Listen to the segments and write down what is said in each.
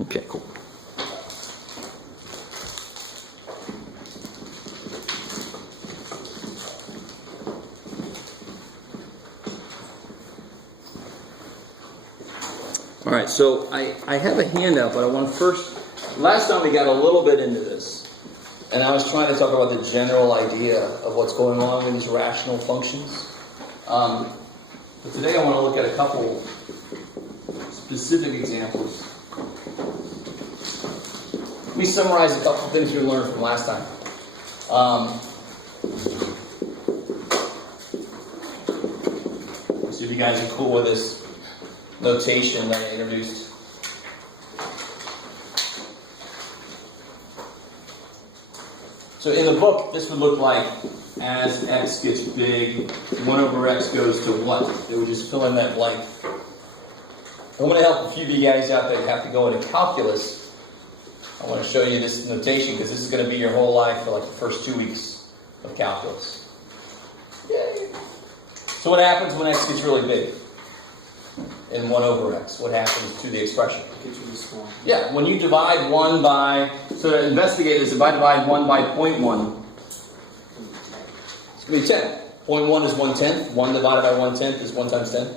Okay, cool. All right, so I have a handout, but I want to first, last time we got a little bit into this, and I was trying to talk about the general idea of what's going on with these rational functions. But today I want to look at a couple specific examples. Let me summarize a couple things we learned from last time. See if you guys are cool with this notation that I introduced. So in the book, this would look like as x gets big, 1 over x goes to what? It would just fill in that blank. I want to help a few of you guys out there who have to go into calculus. I want to show you this notation because this is going to be your whole life for like the first 2 weeks of calculus. Yay! So what happens when x gets really big? In 1 over x, what happens to the expression? It gets really small. Yeah, when you divide 1 by, so to investigate this, if I divide 1 by 0.1, it's going to be 10. 0.1 is 1/10. 1 divided by 1/10 is 1 times 10.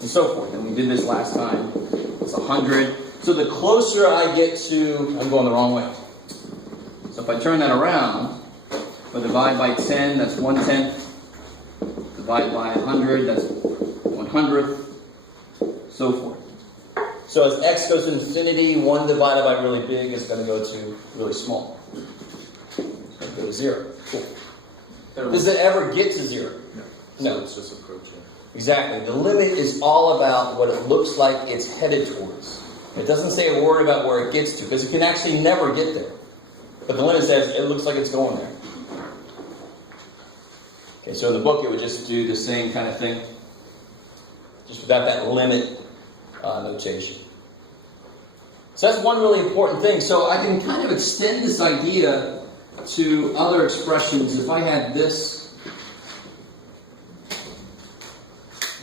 And so forth. And we did this last time. It's 100. So the closer I get to, I'm going the wrong way. So if I turn that around, if I divide by 10, that's 1/10. Divide by 100, that's 1/100th. So forth. So as x goes to infinity, 1 divided by really big is going to go to really small. It's going to go to 0. Cool. Does it ever get to 0? No. So it's just approaching. Exactly. The limit is all about what it looks like it's headed towards. It doesn't say a word about where it gets to, because it can actually never get there. But the limit says it looks like it's going there. Okay, so in the book it would just do the same kind of thing, just without that limit notation. So that's one really important thing. So I can kind of extend this idea to other expressions. If I had this,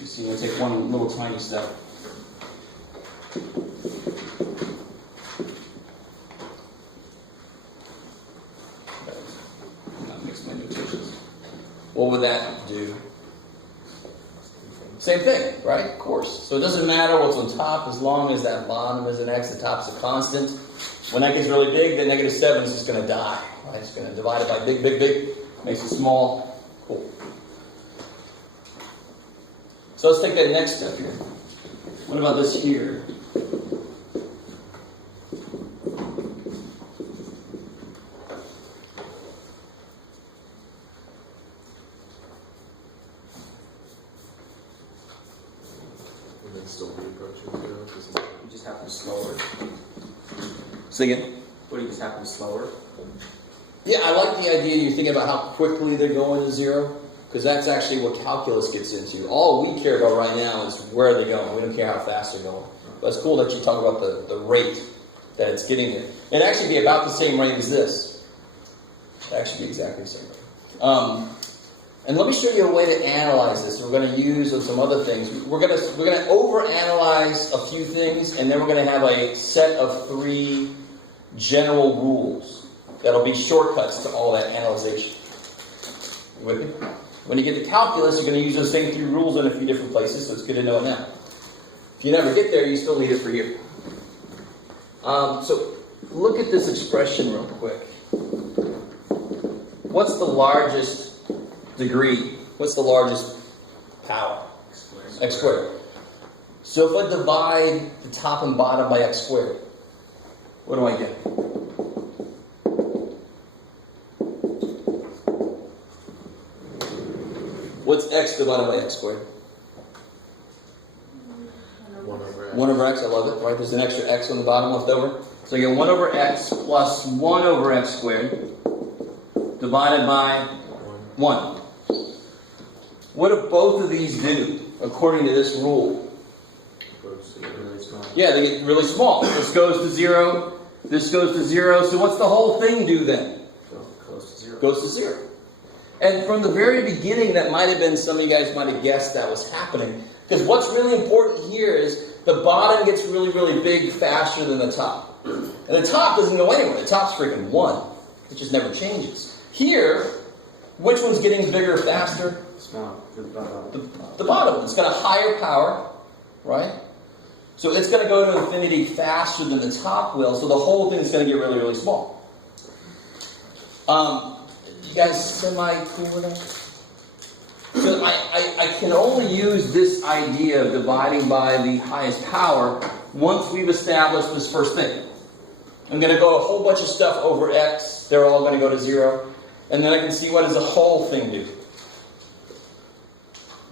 you see, I'm going to take one little tiny step. Not mix my notations. What would that do? Same thing, right? Of course. So it doesn't matter what's on top as long as that bottom is an x, the top is a constant. When that gets really big, the -7 is just going to die. Right? It's going to divide it by big, big, big. Makes it small. Cool. So let's take that next step here. What about this here? You just have to slower. Say again? What do you just have to slower? Yeah, I like the idea you're thinking about how quickly they're going to 0, because that's actually what calculus gets into. All we care about right now is where they're going. We don't care how fast they're going. But it's cool that you talk about the rate that it's getting there. It'd actually be about the same rate as this. It'd actually be exactly the same rate. And let me show you a way to analyze this. We're going to use some other things. We're going to overanalyze a few things, and then we're going to have a set of 3 general rules that'll be shortcuts to all that analyzation. You with me? When you get to calculus, you're going to use those same 3 rules in a few different places, so it's good to know it now. If you never get there, you still need it for here. So look at this expression real quick. What's the largest degree? What's the largest power? X squared. So if I divide the top and bottom by x squared, what do I get? What's x divided by x squared? 1 over x. 1 over x, I love it, right? There's an extra x on the bottom left over. So you get 1 over x plus 1 over x squared divided by 1. What do both of these do, according to this rule? Really small. Yeah, they get really small. This goes to 0, this goes to 0. So what's the whole thing do then? Goes to 0. Goes to 0. And from the very beginning, that might have been, some of you guys might have guessed that was happening. Because what's really important here is the bottom gets really, really big faster than the top. And the top doesn't go anywhere. The top's freaking 1. It just never changes. Here, which one's getting bigger faster? Small. The bottom one. It's got a higher power, right? So it's going to go to infinity faster than the top will, so the whole thing is going to get really, really small. You guys semi-cool with that? So I can only use this idea of dividing by the highest power once we've established this first thing. I'm going to go a whole bunch of stuff over x. They're all going to go to 0. And then I can see what does the whole thing do.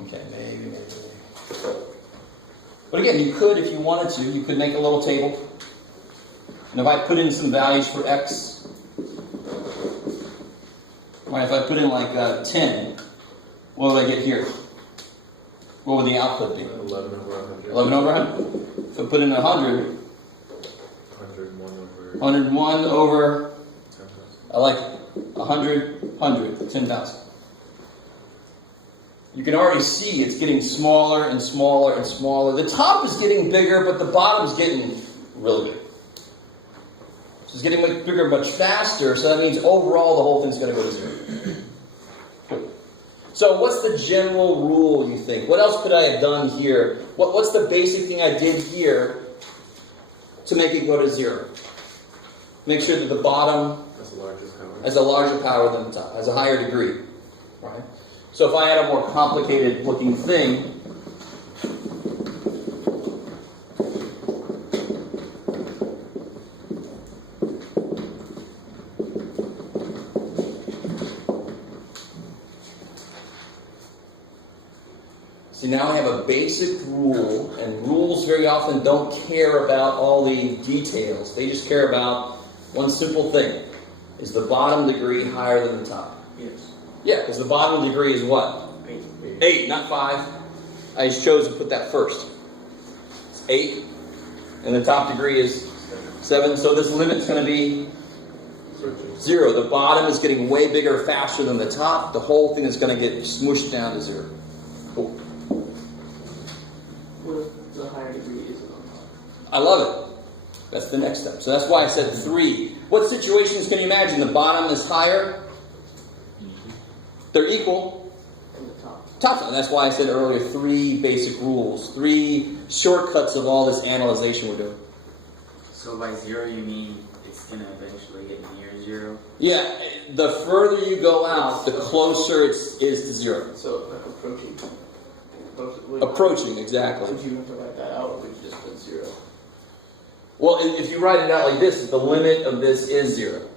Okay, maybe. But again, you could, if you wanted to, you could make a little table. And if I put in some values for x, right, if I put in like 10, what would I get here? What would the output be? 11 over 100. 11 over 100. If I put in 100, 101 over, 10,000. I like it. 100, 10,000. You can already see it's getting smaller and smaller and smaller. The top is getting bigger, but the bottom's getting really big. So it's getting much bigger, much faster, so that means overall the whole thing's going to go to 0. So what's the general rule, you think? What else could I have done here? What's the basic thing I did here to make it go to 0? Make sure that the bottom has a larger power than the top, has a higher degree, right? So if I had a more complicated looking thing, see, now I have a basic rule, and rules very often don't care about all the details. They just care about one simple thing. Is the bottom degree higher than the top? Yes. Yeah, because the bottom degree is what? 8, not 5. I just chose to put that first. It's 8, and the top degree is 7, so this limit's going to be 0. The bottom is getting way bigger faster than the top. The whole thing is going to get smooshed down to 0. Cool. What if the higher degree isn't on top? I love it. That's the next step. So that's why I said 3. What situations can you imagine? The bottom is higher. They're equal. And the top. Top. And that's why I said earlier 3 basic rules. 3 shortcuts of all this analyzation we're doing. So by 0 you mean it's going to eventually get near 0? Yeah, the further you go out, the closer it is to 0. So like approaching. Approaching, exactly. Would you write that out, or would you just put 0? Well, if you write it out like this, the limit of this is 0.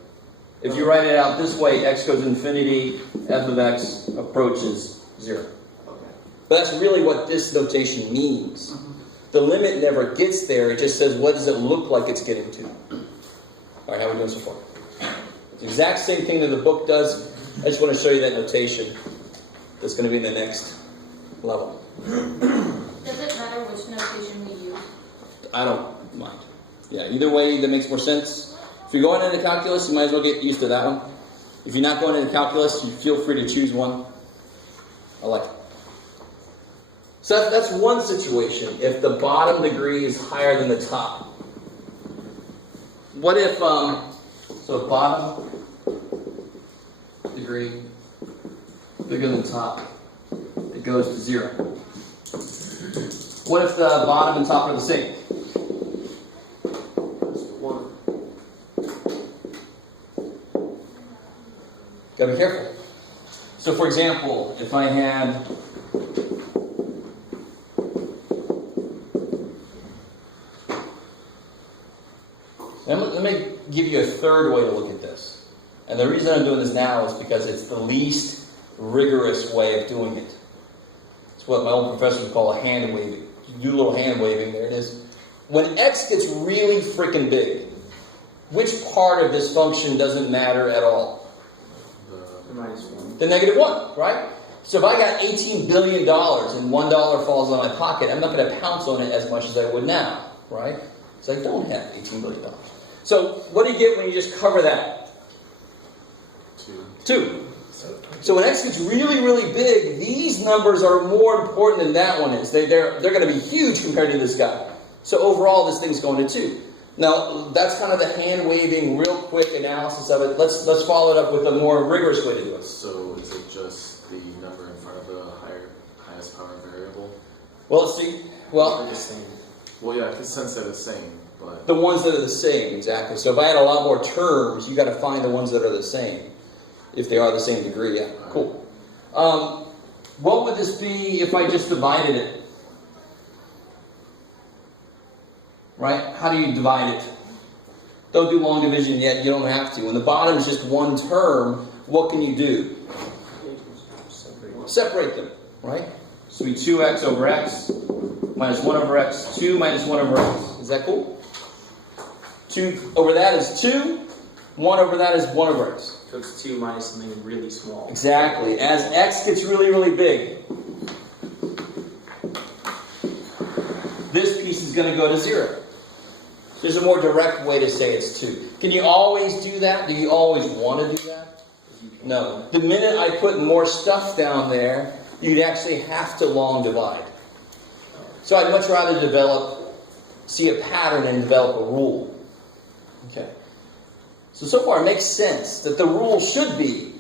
If you write it out this way, x goes to infinity, f of x approaches 0. Okay. But that's really what this notation means. Mm-hmm. The limit never gets there, it just says what does it look like it's getting to. Alright, how are we doing so far? It's the exact same thing that the book does. I just want to show you that notation that's going to be in the next level. Does it matter which notation we use? I don't mind. Yeah, either way that makes more sense. If you're going into calculus, you might as well get used to that one. If you're not going into calculus, you feel free to choose one. I like it. So that's one situation, if the bottom degree is higher than the top. What if, so bottom degree bigger than top, it goes to 0. What if the bottom and top are the same? That's 1. Gotta be careful. So for example, if I had let me give you a third way to look at this. And the reason I'm doing this now is because it's the least rigorous way of doing it. It's what my old professors call a hand waving. You do a little hand waving, there it is. When x gets really freaking big, which part of this function doesn't matter at all? The minus 1. The negative 1, right? So if I got $18 billion and $1 falls in my pocket, I'm not going to pounce on it as much as I would now, right? Because I don't have $18 billion. So what do you get when you just cover that? 2. So when x gets really, really big, these numbers are more important than that one is. They're going to be huge compared to this guy. So overall, this thing's going to 2. Now, that's kind of the hand-waving, real quick analysis of it. Let's follow it up with a more rigorous way to do it. So is it just the number in front of the highest power variable? Well, let's see. Well, They're the same. Well, yeah, in a sense they're the same, but the ones that are the same, exactly. So if I had a lot more terms, you got to find the ones that are the same. If they are the same degree, yeah, cool. What would this be if I just divided it? Right? How do you divide it? Don't do long division yet, you don't have to. When the bottom is just one term, what can you do? Separate them, right? So we 2x over x minus 1 over x, 2 minus 1 over x. Is that cool? 2 over that is 2, 1 over that is 1 over x. So it's 2 minus something really small. Exactly. As x gets really, really big, this piece is going to go to 0. There's a more direct way to say it's 2. Can you always do that? Do you always want to do that? No. The minute I put more stuff down there, you'd actually have to long divide. So I'd much rather see a pattern and develop a rule. Okay. So far it makes sense that the rule should be,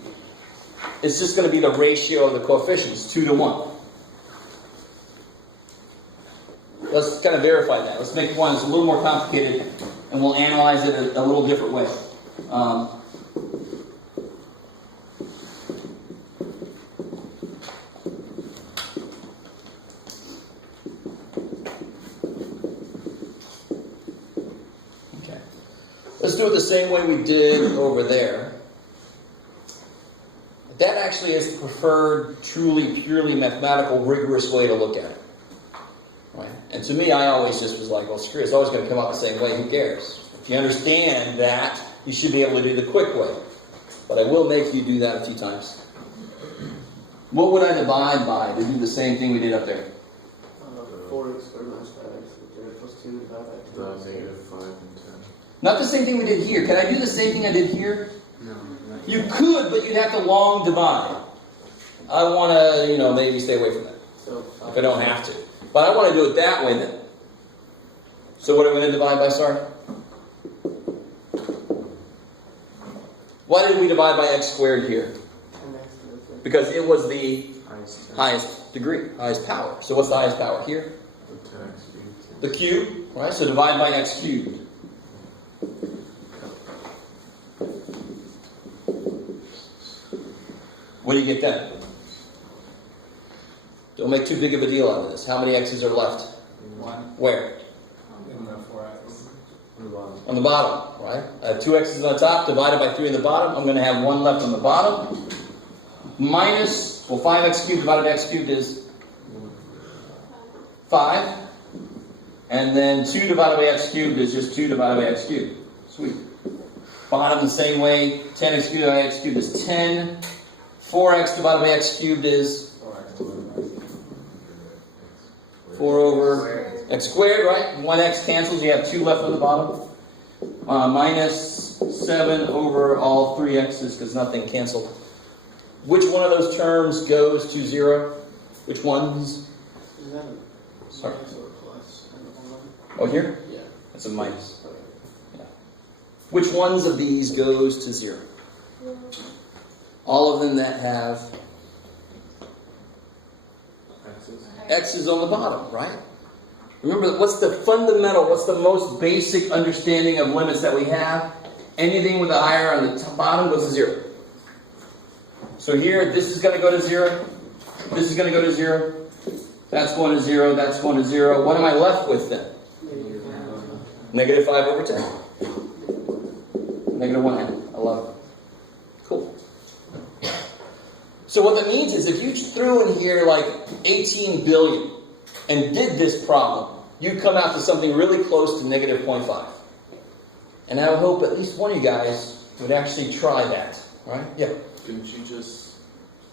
it's just going to be the ratio of the coefficients, 2 to 1. Let's kind of verify that. Let's make one that's a little more complicated, and we'll analyze it a little different way. Okay. Let's do it the same way we did over there. That actually is the preferred, truly, purely mathematical, rigorous way to look at it. Right? And to me, I always just was like, well, screw it. It's always going to come out the same way. Who cares? If you understand that, you should be able to do the quick way. But I will make you do that a few times. What would I divide by to do the same thing we did up there? 4x squared minus 5x plus 2 divided by 2. the negative 5 and 10. Not the same thing we did here. Can I do the same thing I did here? No. You could, but you'd have to long divide. I want to, maybe stay away from that. So If I don't have to. But I want to do it that way then. So what are we going to divide by, sorry? Why did we divide by x squared here? Because it was the highest degree, highest power. So what's the highest power here? The 10x cubed. The cube, right? So divide by x cubed. What do you get then? Don't make too big of a deal out of this. How many x's are left? 1. Where? In the 4x. On the bottom, right? I have 2 x's on the top, divided by 3 on the bottom. I'm going to have 1 left on the bottom. Minus, 5x cubed divided by x cubed is 5. And then 2 divided by x cubed is just 2 divided by x cubed. Sweet. Bottom the same way. 10x cubed divided by x cubed is 10. 4x divided by x cubed is 4 over x squared, right? 1x cancels, you have 2 left on the bottom. Minus 7 over all 3 x's, because nothing canceled. Which one of those terms goes to 0? Which ones? Is that Sorry. minus or plus? Oh, here? Yeah. That's a minus. Yeah. Which ones of these goes to 0? All of them that have x's on the bottom, right? Remember, what's the fundamental, what's the most basic understanding of limits that we have? Anything with a higher on the bottom goes to 0. So here, this is going to go to 0. This is going to go to 0. That's going to 0. That's going to 0. What am I left with then? Negative 5 over 10. Negative 1/2. I love it. Cool. So what that means is if you threw in here like 18 billion and did this problem, you'd come out to something really close to negative 0.5. And I would hope at least one of you guys would actually try that. Right? Yeah. Couldn't you just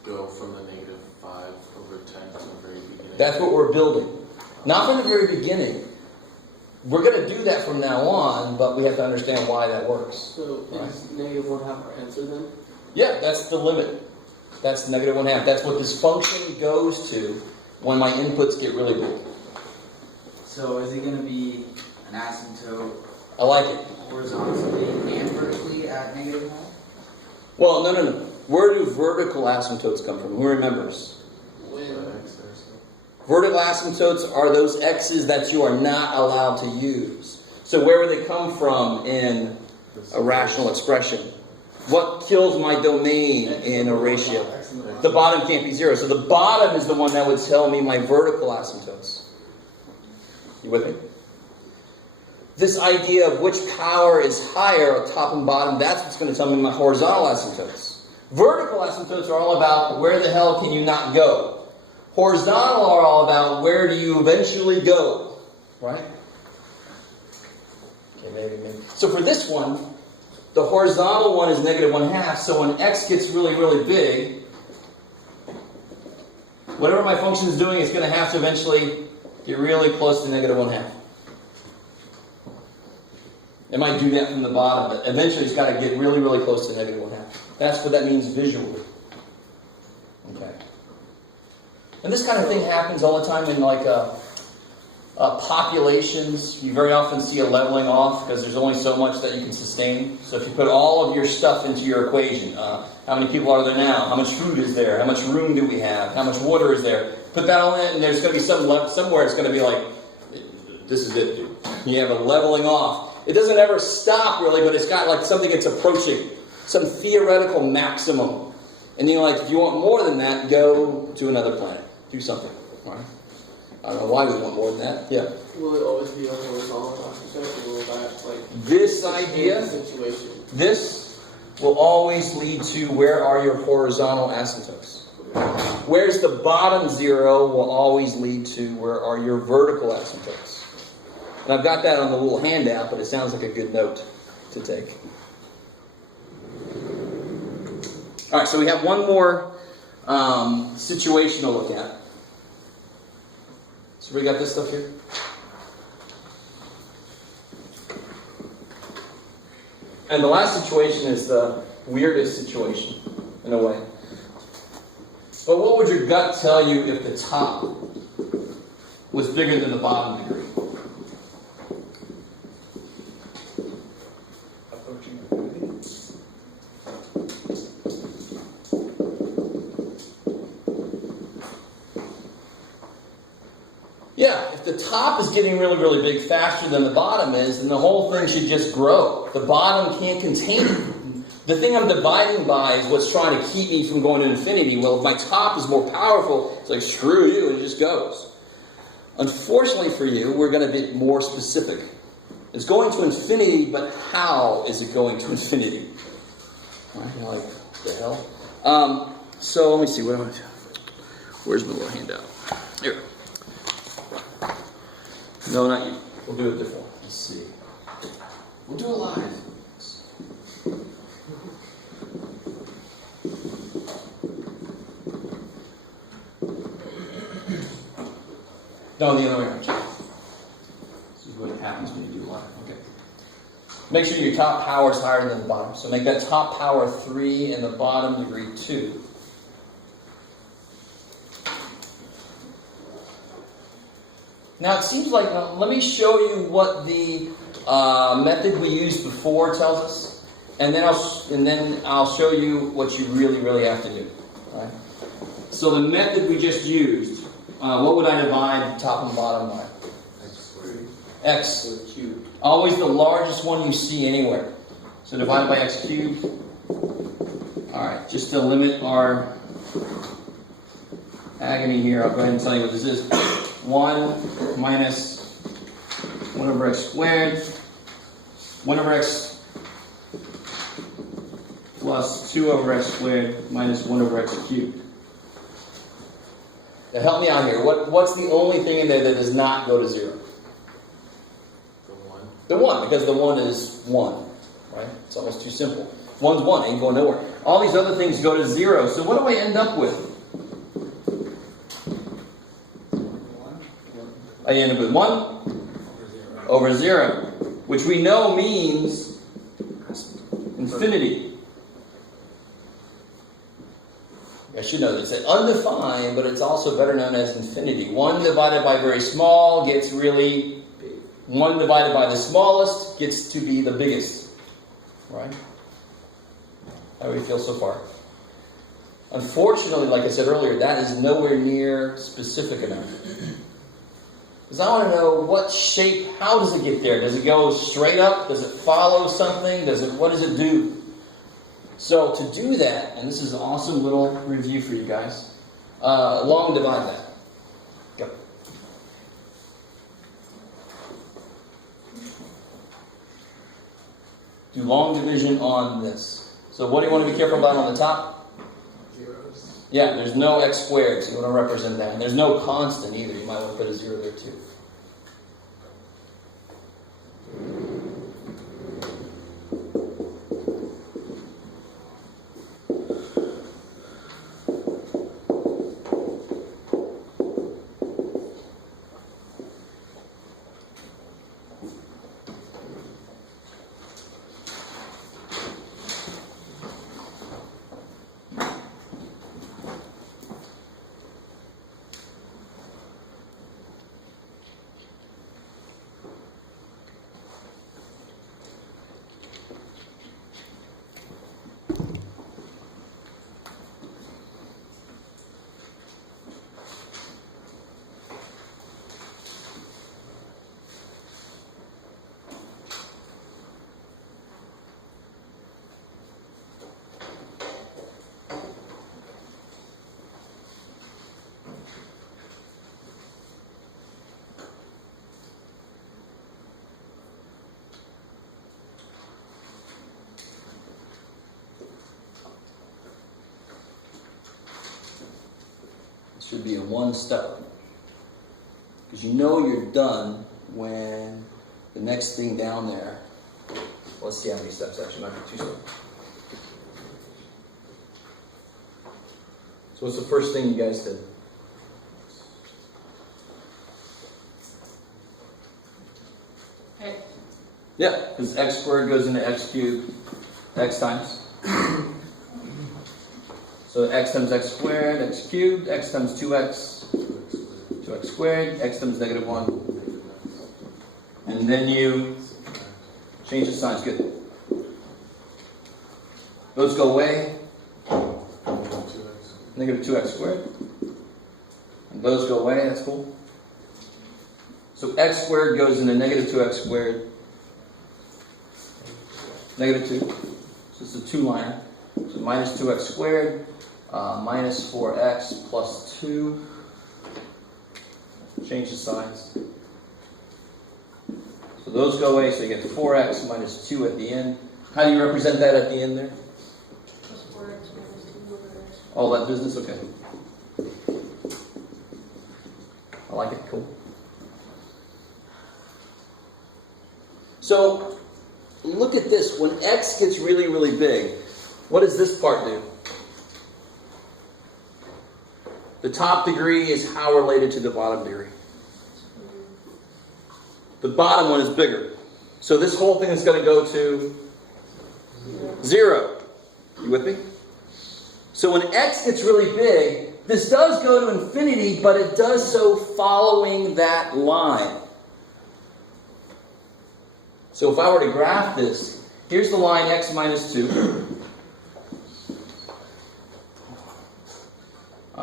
go from the negative 5 over 10 from the very beginning? That's what we're building. Not from the very beginning. We're going to do that from now on, but we have to understand why that works. So is negative 1/2 our answer then? Yeah, that's the limit. That's negative 1/2. That's what this function goes to when my inputs get really big. So is it going to be an asymptote I like it. horizontally and vertically at negative 1? Well, no. Where do vertical asymptotes come from? Who remembers? Vertical asymptotes are those x's that you are not allowed to use. So where would they come from in a rational expression? What kills my domain in a ratio? The bottom can't be 0. So the bottom is the one that would tell me my vertical asymptotes. You with me? This idea of which power is higher, top and bottom, that's what's going to tell me my horizontal asymptotes. Vertical asymptotes are all about where the hell can you not go. Horizontal are all about where do you eventually go. Right? Okay, maybe. So for this one, the horizontal one is negative 1/2. So when x gets really, really big, whatever my function is doing, it's going to have to eventually get really close to negative 1/2. It might do that from the bottom, but eventually it's got to get really, really close to negative 1/2. That's what that means visually. Okay. And this kind of thing happens all the time in populations. You very often see a leveling off because there's only so much that you can sustain. So if you put all of your stuff into your equation, how many people are there now? How much food is there? How much room do we have? How much water is there? Put that all in, and there's going to be somewhere it's going to be like, this is it, dude. You have a leveling off. It doesn't ever stop, really, but it's got like something it's approaching, some theoretical maximum. And you're like, if you want more than that, go to another planet. Do something. All right? I don't know why we want more than that. Yeah. Will it always be a horizontal asymptote, or will that, like... This idea, situation? this will always lead to where are your horizontal asymptotes. Where's the bottom 0 will always lead to where are your vertical asymptotes. And I've got that on the little handout, but it sounds like a good note to take. All right, so we have one more situation to look at. So we got this stuff here? And the last situation is the weirdest situation, in a way. But what would your gut tell you if the top was bigger than the bottom degree? Yeah, if the top is getting really, really big faster than the bottom is, then the whole thing should just grow. The bottom can't contain it. The thing I'm dividing by is what's trying to keep me from going to infinity. Well, if my top is more powerful, it's like, screw you, and it just goes. Unfortunately for you, we're going to be more specific. It's going to infinity, but how is it going to infinity? All right, you're like, what the hell? So let me see, what am I doing? Where's my little handout? Here. No, not you. We'll do it different. Let's see. We'll do it live. No, the other way around. This is what happens when you do live. Okay. Make sure your top power is higher than the bottom. So make that top power 3 and the bottom degree 2. Now it seems like, let me show you what the method we used before tells us, and then I'll show you what you really, really have to do. All right? So the method we just used, what would I divide top and bottom by? X cubed. Always the largest one you see anywhere. So divided by x cubed. All right, just to limit our agony here, I'll go ahead and tell you what this is. 1 minus 1 over x squared, 1 over x plus 2 over x squared minus 1 over x cubed. Now help me out here. What's the only thing in there that does not go to 0? The 1. The 1, because the 1 is 1. Right? It's almost too simple. 1's 1, ain't going nowhere. All these other things go to 0. So what do I end up with? I end up with 1 over 0, which we know means infinity. I should know this. It's undefined, but it's also better known as infinity. 1 divided by very small gets really big. 1 divided by the smallest gets to be the biggest. Right? How do we feel so far? Unfortunately, like I said earlier, that is nowhere near specific enough. Because I want to know what shape, how does it get there? Does it go straight up? Does it follow something? What does it do? So to do that, and this is an awesome little review for you guys, long divide that. Go. Do long division on this. So what do you want to be careful about on the top? Zeros. Yeah, there's no x squared, so you want to represent that. And there's no constant either. You might want to put a 0 there too. Should be a 1 step. Because you know you're done when the next thing down there, let's see how many steps actually, might be 2 steps. So what's the first thing you guys did? X. Yeah, because x squared goes into x cubed, x times. So x times x squared, x cubed, x times 2x, 2x squared, x times negative 1. And then you change the signs. Good. Those go away. Negative 2x squared. And those go away. That's cool. So x squared goes into negative 2x squared. Negative 2. So it's a 2-liner. So minus 2x squared. Minus 4x plus 2. Change the signs. So those go away, so you get 4x minus 2 at the end. How do you represent that at the end there? Plus 4x minus 2 over x. All that business? Okay. I like it. Cool. So, look at this. When x gets really, really big, what does this part do? The top degree is how related to the bottom degree. The bottom one is bigger. So this whole thing is going to go to 0. You with me? So when x gets really big, this does go to infinity, but it does so following that line. So if I were to graph this, here's the line x minus 2.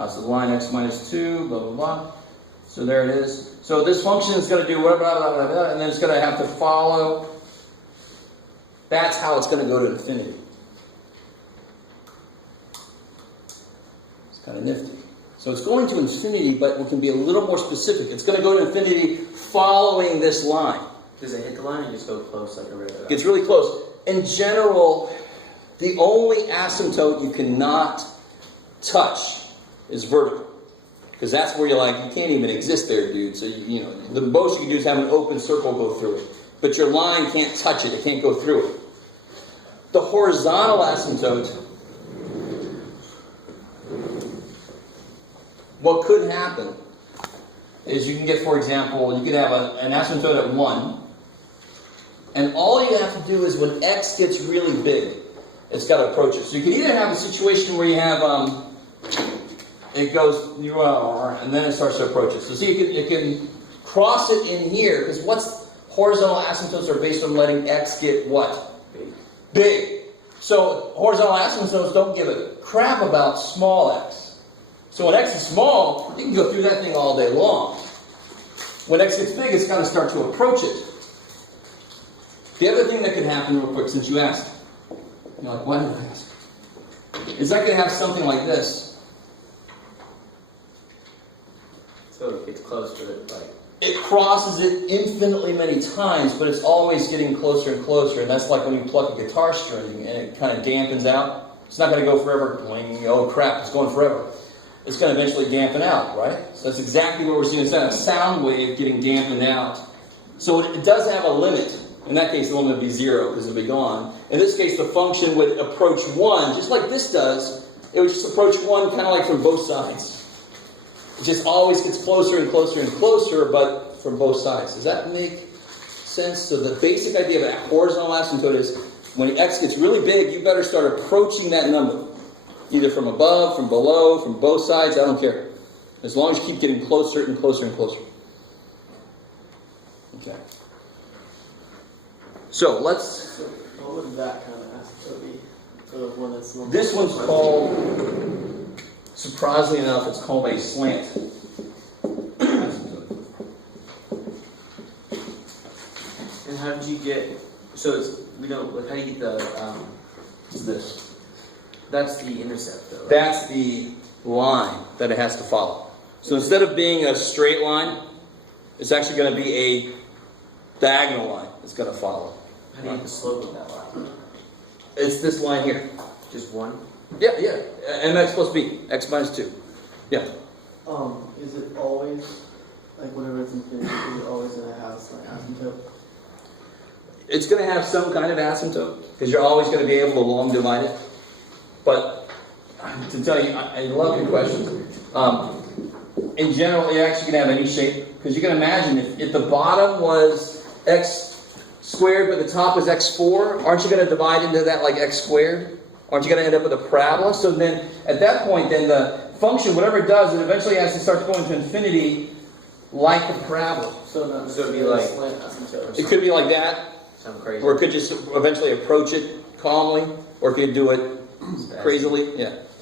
So the line x minus 2, blah, blah, blah. So there it is. So this function is going to do whatever, blah, blah, blah, blah, and then it's going to have to follow. That's how it's going to go to infinity. It's kind of nifty. So it's going to infinity, but we can be a little more specific. It's going to go to infinity following this line. Does it hit the line or just go close like a regular? It gets really close. In general, the only asymptote you cannot touch is vertical. Because that's where you're like, you can't even exist there, dude. So, you know, the most you can do is have an open circle go through it. But your line can't touch it. It can't go through it. The horizontal asymptote, what could happen is you can get, for example, you could have an asymptote at 1. And all you have to do is when x gets really big, it's got to approach it. So you can either have a situation where you have it goes, and then it starts to approach it. So see, it can cross it in here, because what's horizontal asymptotes are based on letting x get what? Big. So horizontal asymptotes don't give a crap about small x. So when x is small, you can go through that thing all day long. When x gets big, it's got to start to approach it. The other thing that could happen real quick, since you asked, you're like, why did I ask? Is that going to have something like this? So it gets close to it, like. It crosses it infinitely many times, but it's always getting closer and closer. And that's like when you pluck a guitar string and it kind of dampens out. It's not going to go forever. Oh crap, it's going forever. It's going to eventually dampen out, right? So that's exactly what we're seeing. It's a sound wave getting dampened out. So it does have a limit. In that case, the limit would be 0 because it'll be gone. In this case, the function would approach 1, just like this does. It would just approach 1 kind of like from both sides. It just always gets closer and closer and closer, but from both sides. Does that make sense? So the basic idea of a horizontal asymptote is when x gets really big, you better start approaching that number. Either from above, from below, from both sides, I don't care. As long as you keep getting closer and closer and closer. Okay. So let's... So what would that kind of asymptote be? For the one that's normal? This one's called, surprisingly enough, it's called a slant. And how did you get? So it's how do you get the? It's this. That's the intercept, though. Right? That's the line that it has to follow. So instead of being a straight line, it's actually going to be a diagonal line it's going to follow. How do you get the slope of that line? It's this line here. Just one. Yeah. And that's supposed to be x minus 2. Yeah. Is it always, like whenever it's infinity, is it always going to have some asymptote? It's going to have some kind of asymptote, because you're always going to be able to long divide it. But to tell you, I love your questions. In general, it actually can have any shape, because you can imagine if the bottom was x squared, but the top was x4, aren't you going to divide into that like x squared? Aren't you going to end up with a parabola? So then, at that point, then the function, whatever it does, it eventually has to start going to infinity like the parabola. So it'd be like slant asymptote. It could be like that, Sound crazy. or it could just eventually approach it calmly, or it could do it crazily,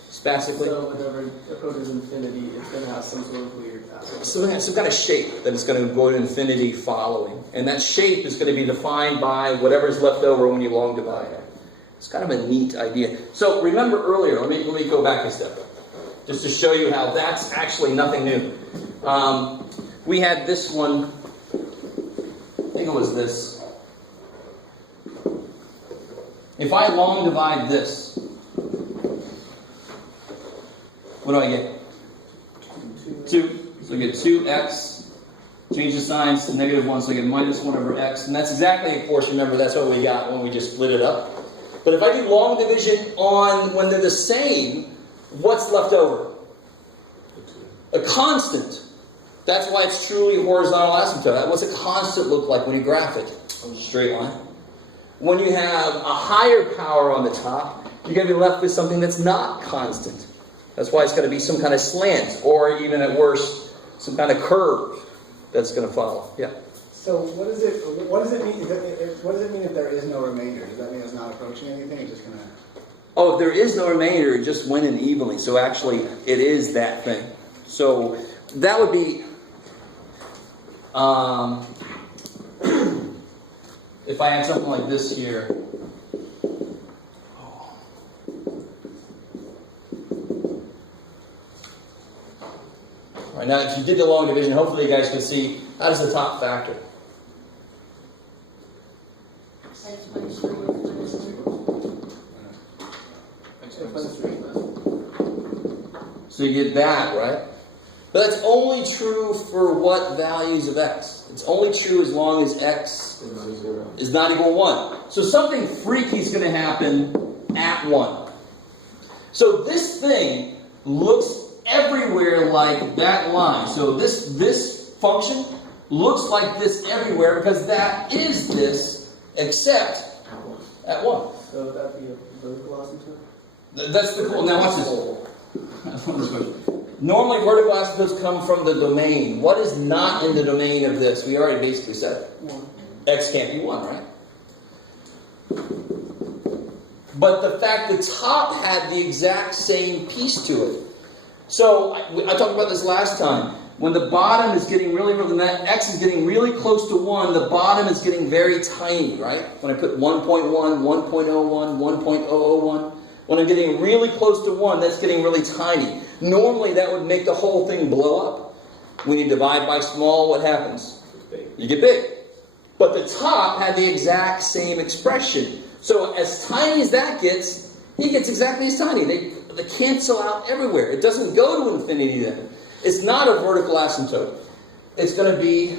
spastically. So whenever it approaches infinity, it's going to have some sort of weird asymptote. So it has some kind of shape that it's going to go to infinity following. And that shape is going to be defined by whatever's left over when you long divide. It's kind of a neat idea. So remember earlier, let me go back a step, just to show you how that's actually nothing new. We had this one, I think it was this. If I long divide this, what do I get? 2. So I get 2x, change the signs to -1, so I get -1 over x. And that's exactly, of course, remember, that's what we got when we just split it up. But if I do long division on when they're the same, what's left over? A constant. That's why it's truly horizontal asymptote. What's a constant look like when you graph it? A straight line. When you have a higher power on the top, you're going to be left with something that's not constant. That's why it's going to be some kind of slant, or even at worst, some kind of curve that's going to follow. Yeah. So what does it mean? What does it mean if there is no remainder? Does that mean it's not approaching anything? It's just gonna. Oh, if there is no remainder, it just went in evenly. So actually, it is that thing. So that would be. If I had something like this here. All right, now if you did the long division, hopefully you guys can see how does the top factor. X minus 3, minus 2. So you get that, right? But that's only true for what values of x? It's only true as long as x is not equal to 1. So something freaky is going to happen at 1. So this thing looks everywhere like that line. So this function looks like this everywhere because that is this, except at 1. So would that be a vertical asymptote? That's the cool. Now watch this. Normally vertical asymptotes come from the domain. What is not in the domain of this? We already basically said it. 1. X can't be 1, right? But the fact the top had the exact same piece to it. So, I talked about this last time. When the bottom is getting when that X is getting really close to 1, the bottom is getting very tiny, right? When I put 1.1, 1.01, 1.001, when I'm getting really close to 1, that's getting really tiny. Normally, that would make the whole thing blow up. When you divide by small, what happens? You get big. But the top had the exact same expression. So as tiny as that gets, it gets exactly as tiny. They cancel out everywhere. It doesn't go to infinity then. It's not a vertical asymptote. It's going to be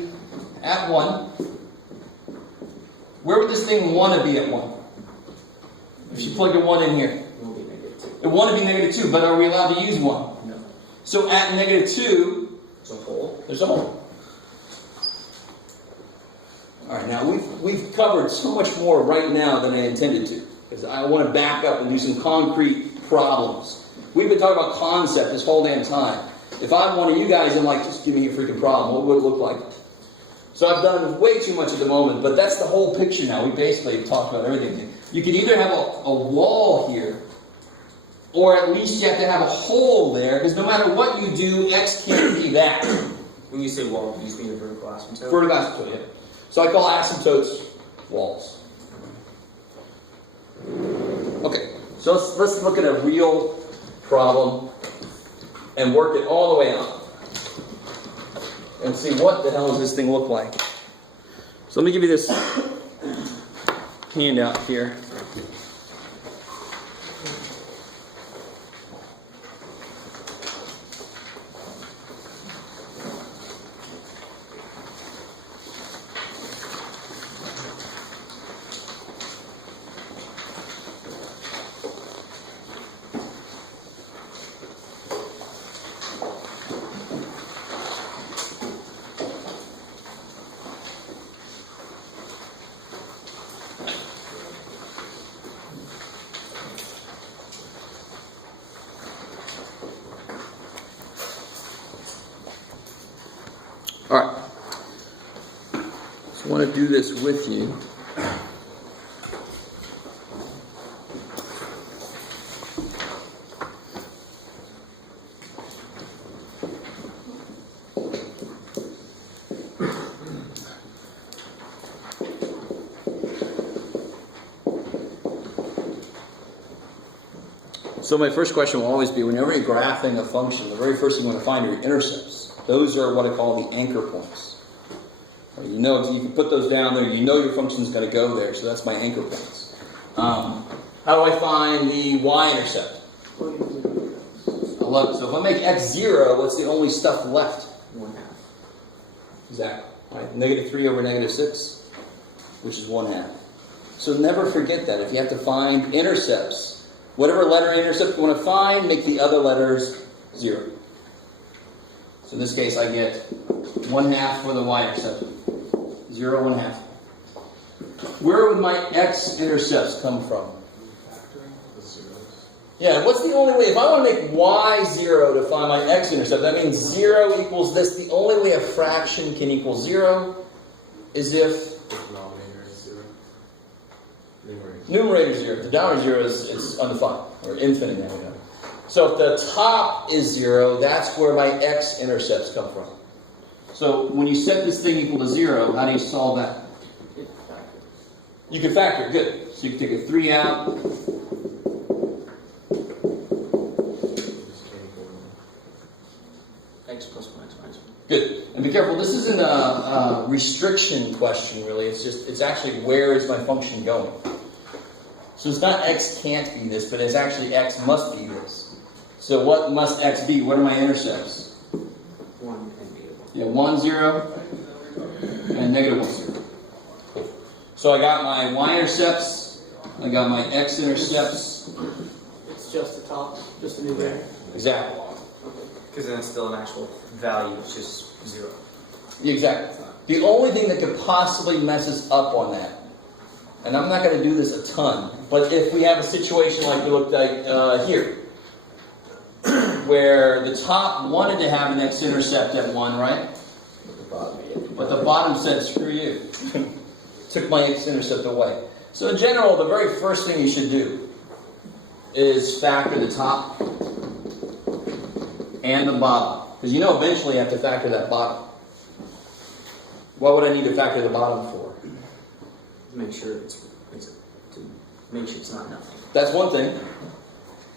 at 1. Where would this thing want to be at 1? If you plug a 1 in here. It will be -2. It want to be -2, but are we allowed to use 1? No. So at -2, It's a hole. there's a hole. All right, now we've covered so much more right now than I intended to, because I want to back up and do some concrete problems. We've been talking about concept this whole damn time. If I'm one of you guys, I'm like, just give me a freaking problem. What would it look like? So I've done way too much at the moment, but that's the whole picture now. We basically talked about everything. You can either have a wall here, or at least you have to have a hole there, because no matter what you do, X can't be that. When you say wall, do you just mean a vertical asymptote? Vertical asymptote, yeah. So I call asymptotes walls. Okay, so let's look at a real problem and work it all the way out. And see what the hell does this thing look like. So let me give you this handout here. All right. So I want to do this with you. So my first question will always be, whenever you're graphing a function, the very first thing you want to find are your intercepts. Those are what I call the anchor points. You know, you can put those down there. You know your function is going to go there, so that's my anchor points. How do I find the y-intercept? 11. So if I make x 0, what's the only stuff left? 1/2. Exactly. All right, -3 over -6, which is 1/2. So never forget that. If you have to find intercepts, whatever letter intercept you want to find, make the other letters 0. So in this case, I get 1/2 for the y-intercept. 0, 1/2. Where would my x-intercepts come from? Factoring the zeros. Yeah, what's the only way? If I want to make y 0 to find my x-intercept, that means 0 equals this. The only way a fraction can equal 0 is if The denominator is 0. Numerator. numerator is 0. The denominator is undefined, or infinite now we know. So if the top is 0, that's where my x-intercepts come from. So when you set this thing equal to 0, how do you solve that? You can factor it, good. So you can take a 3 out. X plus y minus 1. Good. And be careful, this isn't a restriction question, really. It's actually where is my function going? So it's not x can't be this, but it's actually x must be this. So what must x be? What are my intercepts? 1 and -1. Yeah, 1, 0, and -1, 0. Cool. So I got my y-intercepts, I got my x-intercepts. It's just the top, just a numerator. Exactly. Because then it's still an actual value, it's just 0. Exactly. The only thing that could possibly mess us up on that, and I'm not going to do this a ton, but if we have a situation like we looked like here, where the top wanted to have an x-intercept at 1, right? But the bottom said, screw you. Took my x-intercept away. So in general, the very first thing you should do is factor the top and the bottom. Because you know eventually you have to factor that bottom. What would I need to factor the bottom for? Make sure it's not nothing. That's one thing.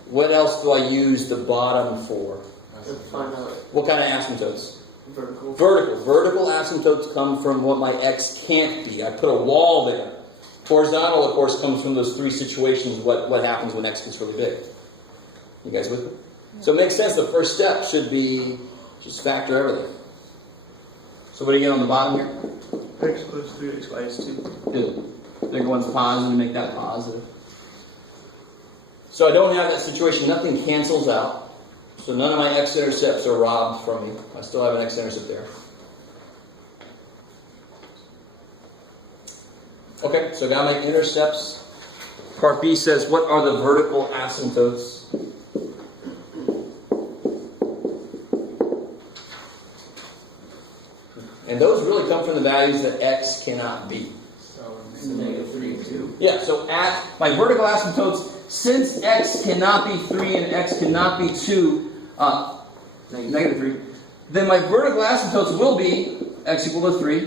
What else do I use the bottom for? To find out What kind of asymptotes? vertical. Vertical. Vertical asymptotes come from what my x can't be. I put a wall there. Horizontal, of course, comes from those 3 situations, what happens when x gets really big. You guys with me? So it makes sense. The first step should be just factor everything. So what do you get on the bottom here? X plus 3, x minus 2. The bigger one's positive, make that positive. So I don't have that situation. Nothing cancels out. So none of my x-intercepts are robbed from me. I still have an x-intercept there. Okay, so I got my intercepts. Part B says, what are the vertical asymptotes? And those really come from the values that x cannot be. So negative 3, 2. Yeah, so at my vertical asymptotes, since x cannot be 3 and x cannot be 2, negative 3, then my vertical asymptotes will be x equal to 3,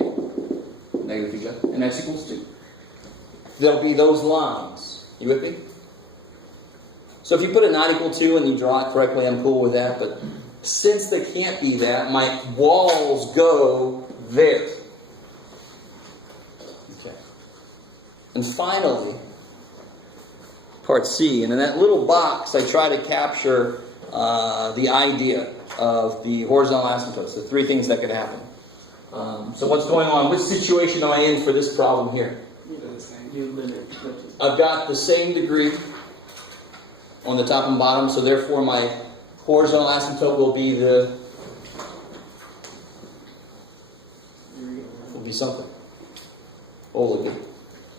negative 3, Jeff, and x equals 2. There'll be those lines. You with me? So if you put a not equal to and you draw it correctly, I'm cool with that, but since they can't be that, my walls go there. Okay. And finally, part C, and in that little box I try to capture the idea of the horizontal asymptotes, the 3 things that could happen. So what's going on? Which situation am I in for this problem here? I've got the same degree on the top and bottom, so therefore my horizontal asymptote will be something. Oh, look at it.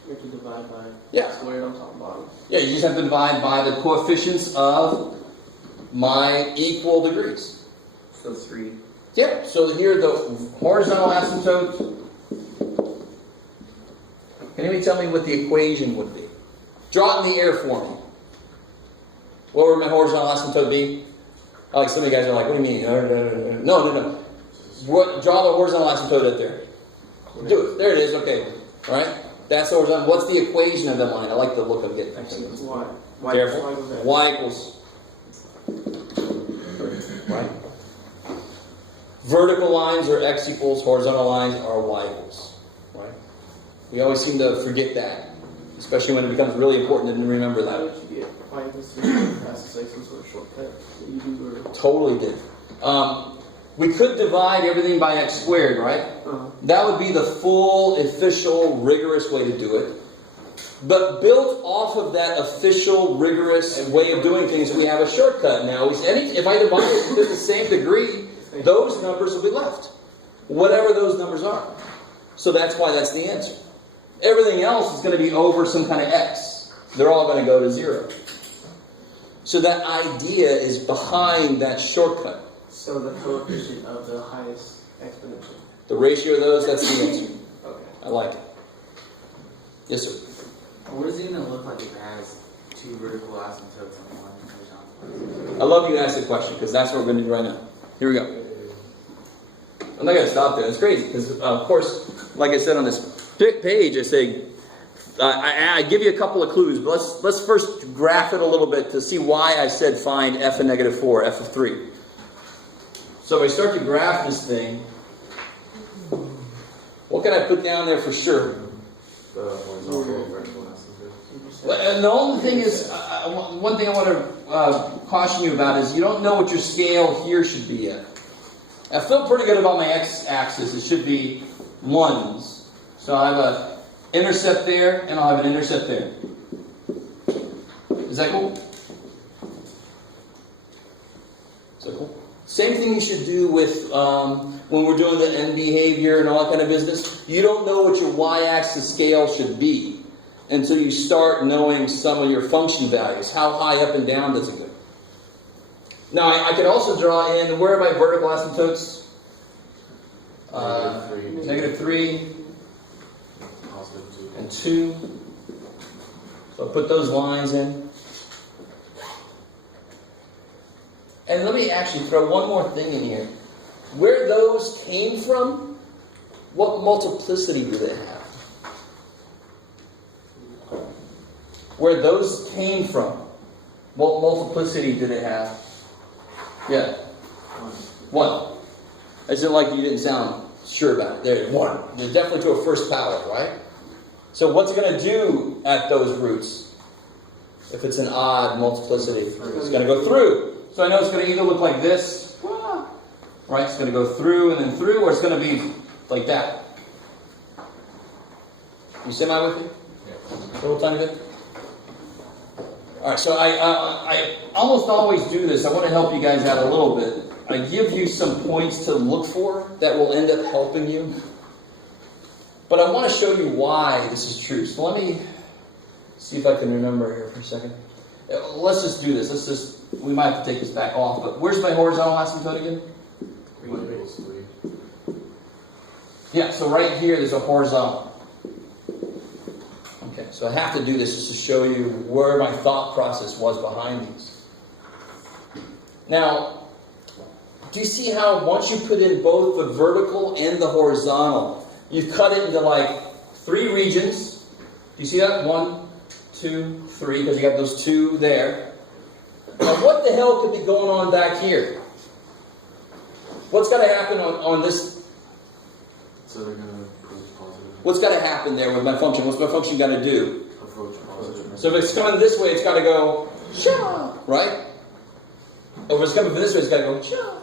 You have to divide by Yeah. squared on top and bottom. Yeah, you just have to divide by the coefficients of my equal degrees. So 3. Yeah, so here the horizontal asymptote. Can anybody tell me what the equation would be? Draw it in the air for me. What would my horizontal asymptote be? Like some of you guys are like, what do you mean? No. Draw the horizontal asymptote up there. Do it. There it is. Okay. All right. That's the horizontal. What's the equation of that line? I like the look I'm getting. Y. Careful. Y equals. Right. Vertical lines are x equals. Horizontal lines are y equals. Right. We always seem to forget that, especially when it becomes really important to remember How that. did you get y equals 3? Has to say some sort of shortcut that you do or Totally did. We could divide everything by x squared, right? That would be the full, official, rigorous way to do it. But built off of that official, rigorous way of doing things, we have a shortcut now. If I divide it to the same degree, those numbers will be left. Whatever those numbers are. So that's why that's the answer. Everything else is going to be over some kind of x. They're all going to go to 0. So that idea is behind that shortcut. so the coefficient of the highest exponential. The ratio of those, that's the answer. Okay. I like it. Yes, sir. What does it even look like if it has 2 vertical asymptotes and 1 horizontal? I love you asked the question because that's what we're going to do right now. Here we go. I'm not going to stop there. It's crazy because, of course, like I said on this page, I say I give you a couple of clues, but let's first graph it a little bit to see why I said find f of -4, f of 3. So if I start to graph this thing, what can I put down there for sure? The horizontal vertical asymptote. And the only thing is, one thing I want to caution you about is you don't know what your scale here should be yet. I feel pretty good about my x-axis. It should be 1s. So I have an intercept there, and I'll have an intercept there. Is that cool? Is that cool? Same thing you should do with when we're doing the end behavior and all that kind of business. You don't know what your y-axis scale should be until you start knowing some of your function values. How high up and down does it go? Now I could also draw in, where are my vertical asymptotes? -3 +2. and 2. So I'll put those lines in. And let me actually throw one more thing in here. Where those came from, what multiplicity do they have? Where those came from, what multiplicity do they have? Yeah. 1. Is it like you didn't sound sure about it? There's 1. They're definitely to a first power, right? So what's it going to do at those roots? If it's an odd multiplicity, it's going to go through. So I know it's going to either look like this, right? It's going to go through and then through, or it's going to be like that. You semi with me? A little tiny bit? All right, so I almost always do this. I want to help you guys out a little bit. I give you some points to look for that will end up helping you. But I want to show you why this is true. So let me see if I can remember here for a second. Let's just do this. We might have to take this back off, but where's my horizontal asymptote again? 3. Yeah, so right here there's a horizontal. Okay, so I have to do this just to show you where my thought process was behind these. Now, do you see how once you put in both the vertical and the horizontal, you cut it into like 3 regions? Do you see that? 1, 2, 3, because you got those 2 there. Now, what the hell could be going on back here? What's got to happen on this? So they're going to approach positive. What's got to happen there with my function? What's my function got to do? Approach positive. So if it's coming this way, it's got to go, Sha, right? Or if it's coming from this way, it's got to go, Sha.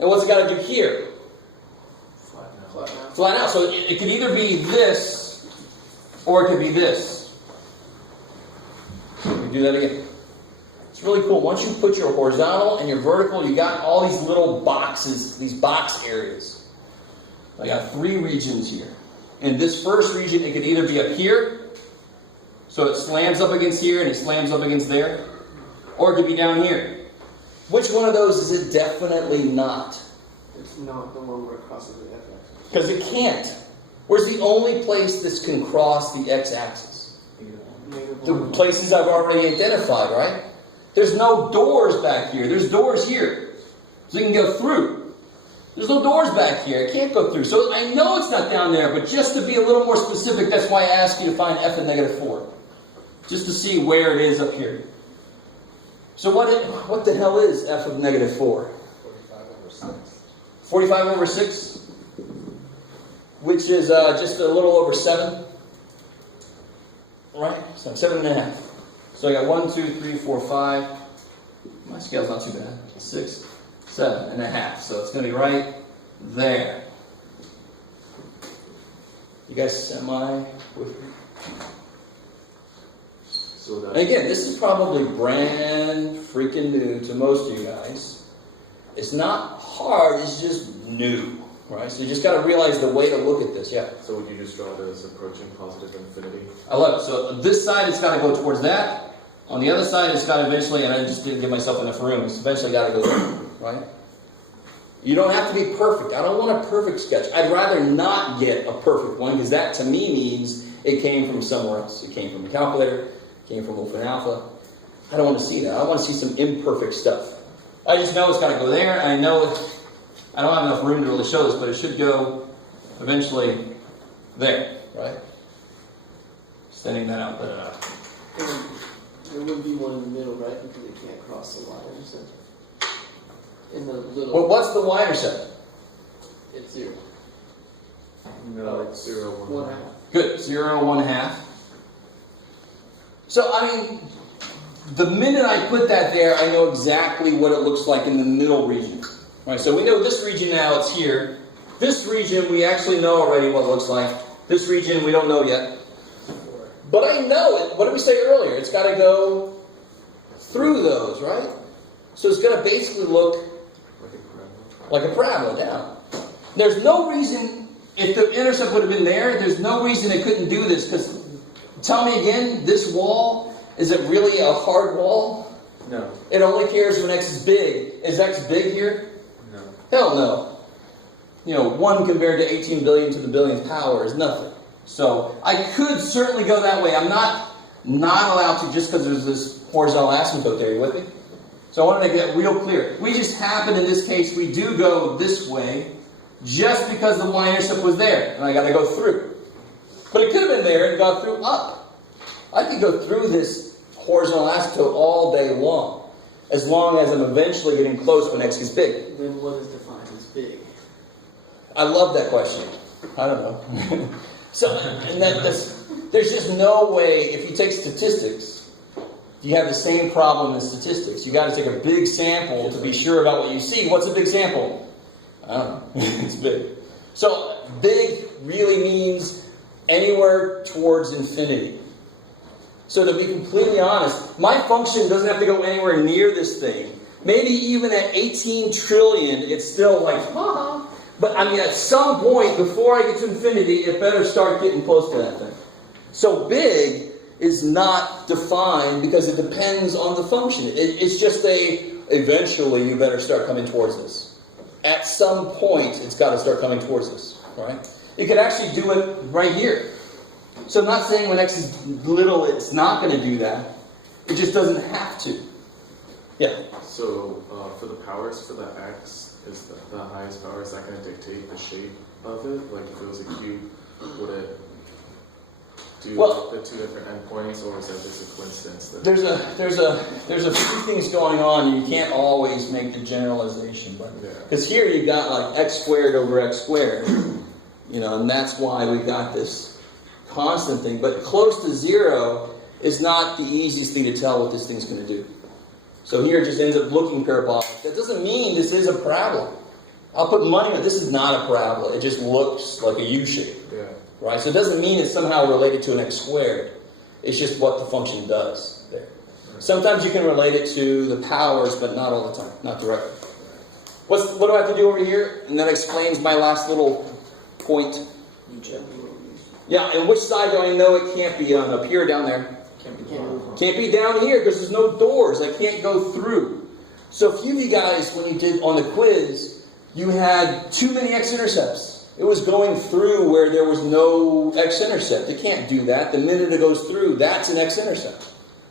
And what's it got to do here? Flatten out. Flat out. So it could either be this, or it could be this. Let me do that again. It's really cool. Once you put your horizontal and your vertical, you got all these little boxes, these box areas. I got 3 regions here. In this first region, it could either be up here, so it slams up against here and it slams up against there, or it could be down here. Which one of those is it definitely not? It's not the one where it crosses the x-axis. Because it can't. Where's the only place this can cross the x-axis? The places I've already identified, right? There's no doors back here. There's doors here. So you can go through. There's no doors back here. It can't go through. So I know it's not down there, but just to be a little more specific, that's why I asked you to find f of -4. Just to see where it is up here. So what the hell is f of -4? 45 over 6, which is just a little over 7. Right? So 7.5. So I got 1, 2, 3, 4, 5. My scale's not too bad. 6, 7.5. So it's going to be right there. You guys semi with me? So that And again, this is probably brand freaking new to most of you guys. It's not hard, it's just new. Right? So you just got to realize the way to look at this. Yeah. So would you just draw it as approaching positive infinity? I love it. So this side, it's got to go towards that. On the other side, it's got to eventually, and I just didn't give myself enough room, it's eventually got to go there, right? You don't have to be perfect. I don't want a perfect sketch. I'd rather not get a perfect one, because that to me means it came from somewhere else. It came from a calculator, it came from Wolf and Alpha. I don't want to see that. I want to see some imperfect stuff. I just know it's got to go there, and I know I don't have enough room to really show this, but it should go eventually there, right? Extending that out, but And there would be one in the middle, right? Because it can't cross the line intercept. In the little. well, what's the y-intercept? It's 0. No, it's 0, 1. 1.5. Good, 0, 1/2. So, I mean, the minute I put that there, I know exactly what it looks like in the middle region. Right, so we know this region now, it's here. This region, we actually know already what it looks like. This region, we don't know yet. But I know it. What did we say earlier? It's got to go through those, right? So it's going to basically look like a parabola down. There's no reason, if the intercept would have been there's no reason it couldn't do this, because tell me again, this wall, is it really a hard wall? No. It only cares when x is big. Is x big here? No. Hell no. 1 compared to 18 billion to the billionth power is nothing. So I could certainly go that way. I'm not allowed to just because there's this horizontal asymptote there. You with me? So I wanted to get real clear. We just happen in this case, we do go this way just because the y-intercept was there. And I got to go through. But it could have been there and got through up. I could go through this horizontal asymptote all day long. As long as I'm eventually getting close when x is big. Then what is defined as big? I love that question. I don't know. There's just no way, if you take statistics, you have the same problem in statistics. You got to take a big sample to be sure about what you see. What's a big sample? I don't know. It's big. So big really means anywhere towards infinity. So to be completely honest, my function doesn't have to go anywhere near this thing. Maybe even at 18 trillion, it's still like, But I mean, at some point, before I get to infinity, it better start getting close to that thing. So big is not defined because it depends on the function. It's just eventually you better start coming towards this. At some point, it's got to start coming towards this, right? It could actually do it right here. So I'm not saying when x is little, it's not going to do that. It just doesn't have to. Yeah. So for the powers, for the x, is the highest power, is that going to dictate the shape of it? Like if it was a cube, would it do the two different endpoints, or is that just a coincidence? There's a few things going on. You can't always make the generalization, but because here you got like x squared over x squared, and that's why we got this constant thing. But close to 0 is not the easiest thing to tell what this thing's going to do. So here it just ends up looking parabolic. That doesn't mean this is a parabola. I'll put money on it. This is not a parabola. It just looks like a U shape. Yeah. Right? So it doesn't mean it's somehow related to an x squared. It's just what the function does there. Sometimes you can relate it to the powers, but not all the time. Not directly. What do I have to do over here? And that explains my last little point. You check. Yeah, and which side do I know it can't be on? Up here or down there? Can't be down here because there's no doors. I can't go through. So a few of you guys, when you did on the quiz, you had too many x-intercepts. It was going through where there was no x-intercept. It can't do that. The minute it goes through, that's an x-intercept.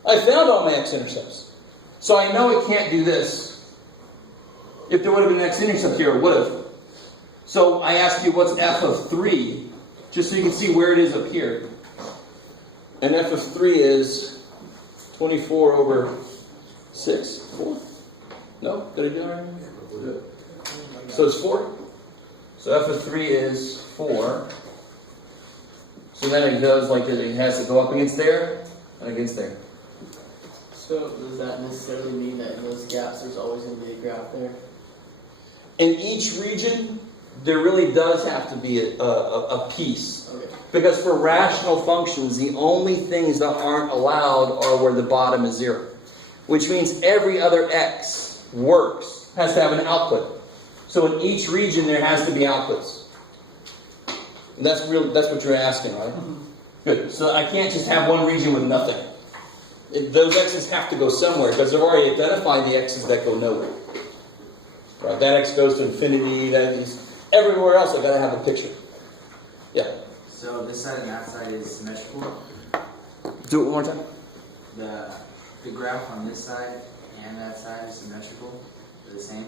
I found all my x-intercepts. So I know it can't do this. If there would have been an x-intercept here, it would have. So I asked you what's f of 3, just so you can see where it is up here. And f of 3 is 24 over 6? 4? No? Did I do that right? So it's 4? So f of 3 is 4. So then it does like that. It has to go up against there and against there. So does that necessarily mean that in those gaps there's always going to be a graph there? In each region, there really does have to be a piece. Okay. Because for rational functions, the only things that aren't allowed are where the bottom is 0. Which means every other x works, has to have an output. So in each region, there has to be outputs. And that's what you're asking, right? Mm-hmm. Good. So I can't just have one region with nothing. Those x's have to go somewhere, because I've already identified the x's that go nowhere. Right? That x goes to infinity, that is everywhere else. I've got to have a picture. Yeah. So this side and that side is symmetrical. Do it one more time. The graph on this side and that side is symmetrical. They're the same.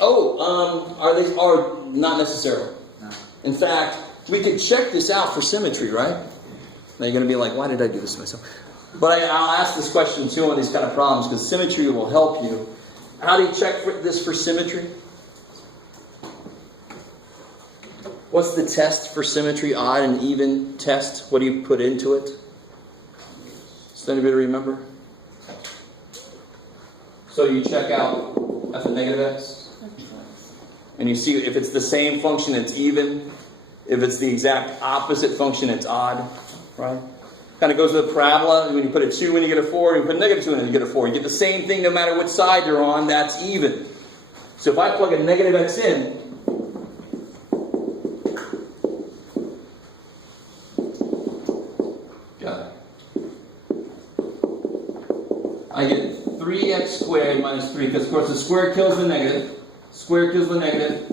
Are not necessarily. No. In fact, we could check this out for symmetry, right? Now you're going to be like, why did I do this to myself? But I'll ask this question too on these kind of problems, because symmetry will help you. How do you check this for symmetry? What's the test for symmetry? Odd and even test? What do you put into it? Does anybody remember? So you check out f of negative x. And you see if it's the same function, it's even. If it's the exact opposite function, it's odd. Right? Kind of goes to the parabola. When you put a 2 in, you get a 4. You put a negative 2 in, you get a 4. You get the same thing no matter which side you're on. That's even. So if I plug a negative x in, got it. I get 3x squared minus 3, because of course the square kills the negative. Square kills the negative.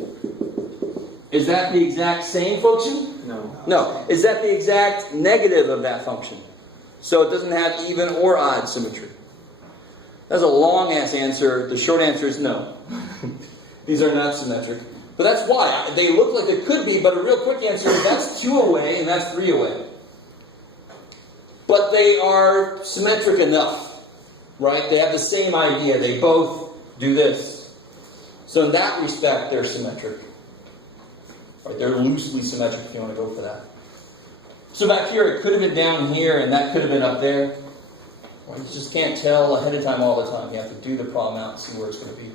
Is that the exact same function? No. No. Is that the exact negative of that function? So it doesn't have even or odd symmetry. That's a long-ass answer. The short answer is no. These are not symmetric. But that's why. They look like it could be, but a real quick answer is that's 2 away and that's 3 away. But they are symmetric enough, right? They have the same idea. They both do this. So in that respect, they're symmetric. Right? They're loosely symmetric if you want to go for that. So back here, it could have been down here, and that could have been up there. Right? You just can't tell ahead of time all the time. You have to do the problem out and see where it's going to be.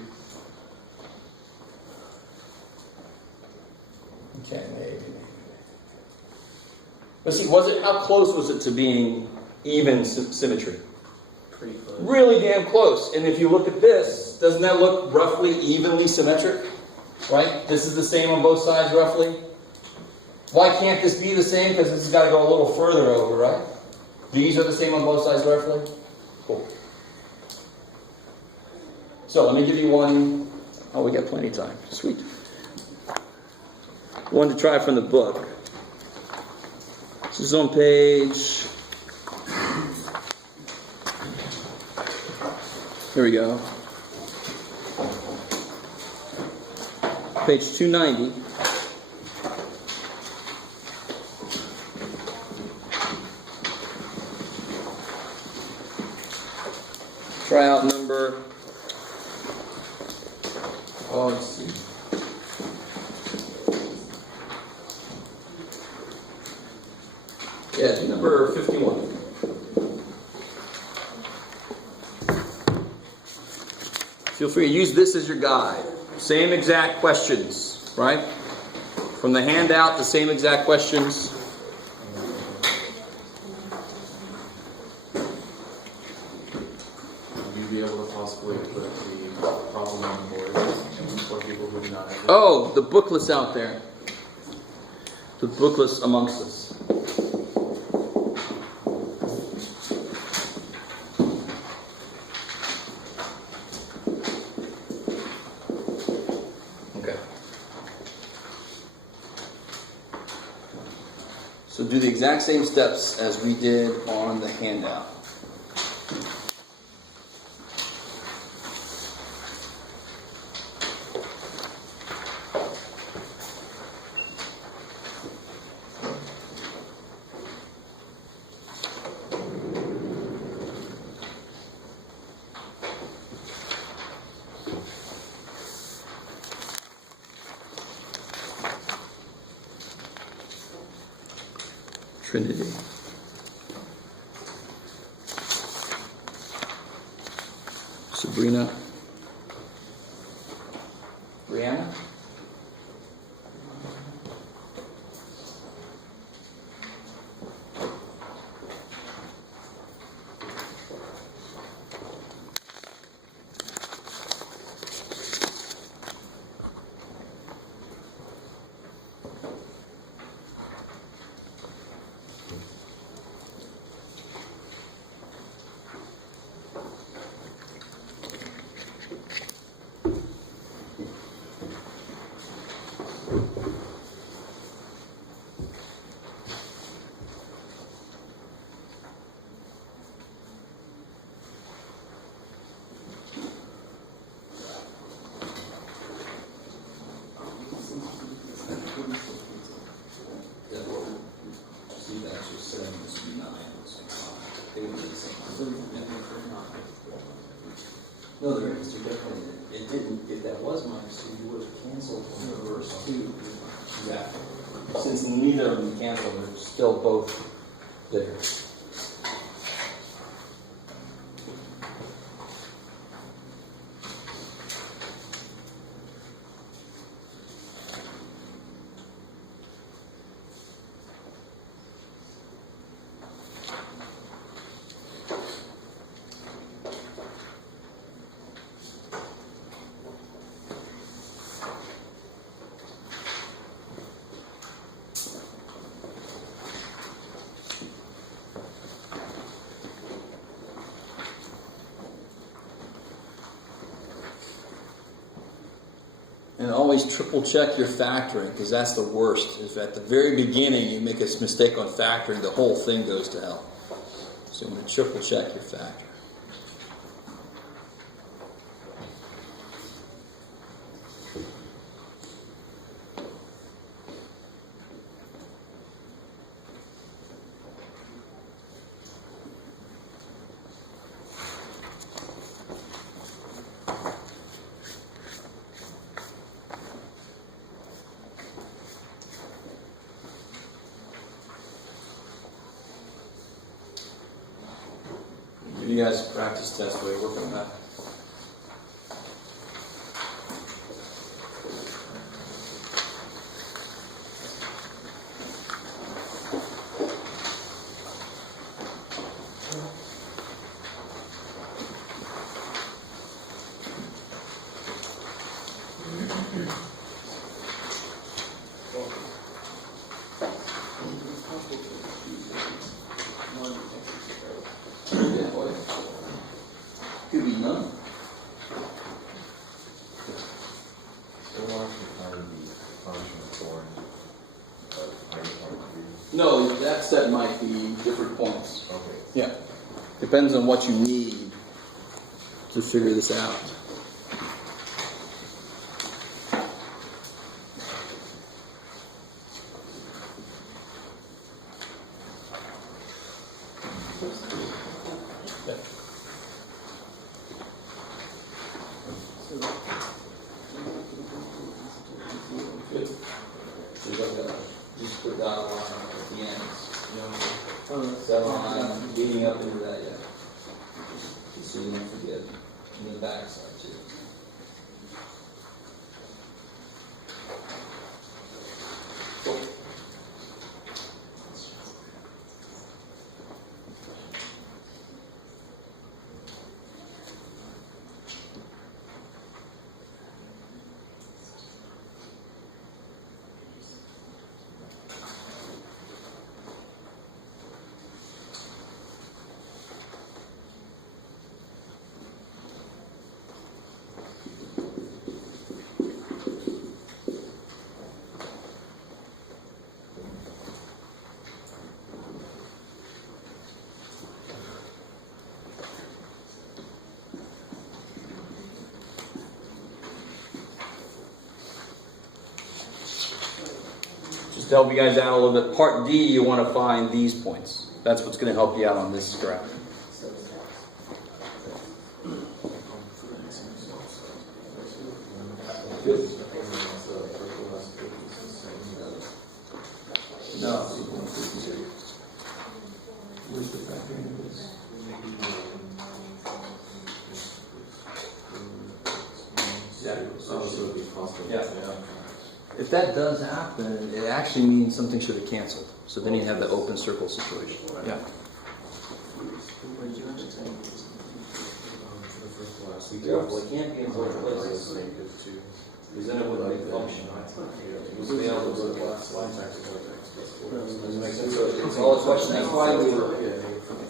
Okay, maybe. But see, how close was it to being even symmetry? Pretty close. Really damn close. And if you look at this, doesn't that look roughly evenly symmetric? Right? This is the same on both sides roughly. Why can't this be the same? Because this has got to go a little further over, right? These are the same on both sides roughly? Cool. So let me give you one. Oh, we got plenty of time. Sweet. One to try from the book. This is on page... Here we go. Page 290. Try out number... Oh, let's see. Yeah, number 51. Feel free to use this as your guide. Same exact questions, right? From the handout, the same exact questions. Would you be able to possibly put the problem on the board for people who do not have it? Oh, the booklets out there. The booklets amongst us. So do the exact same steps as we did on the handout. Trinity. Sabrina. Brianna. No, there is. There definitely. It didn't. If that was minus 2, you would have canceled on the reverse 2. Exactly. Since neither of them canceled, they're still both there. And always triple check your factoring, because that's the worst. If at the very beginning you make a mistake on factoring, the whole thing goes to hell. So I'm going to triple check your factoring. You guys practice test while you're working on that. Could be none. No, that set might be different points. Okay. Yeah. Depends on what you need to figure this out. Good. So just put dotted line at the ends. Seven line leading up into that, yeah. Just so you don't forget. And the back side too. Cool. Just to help you guys out a little bit, part D, you want to find these points. That's what's going to help you out on this graph. Good. No. Where's the factor in this? Yeah. If that does happen, it actually means something should have canceled. So then you have the open circle situation. Yeah. Careful, it can't be in both places. Because then it wouldn't make function. Does it make sense? So it's all a question. That's why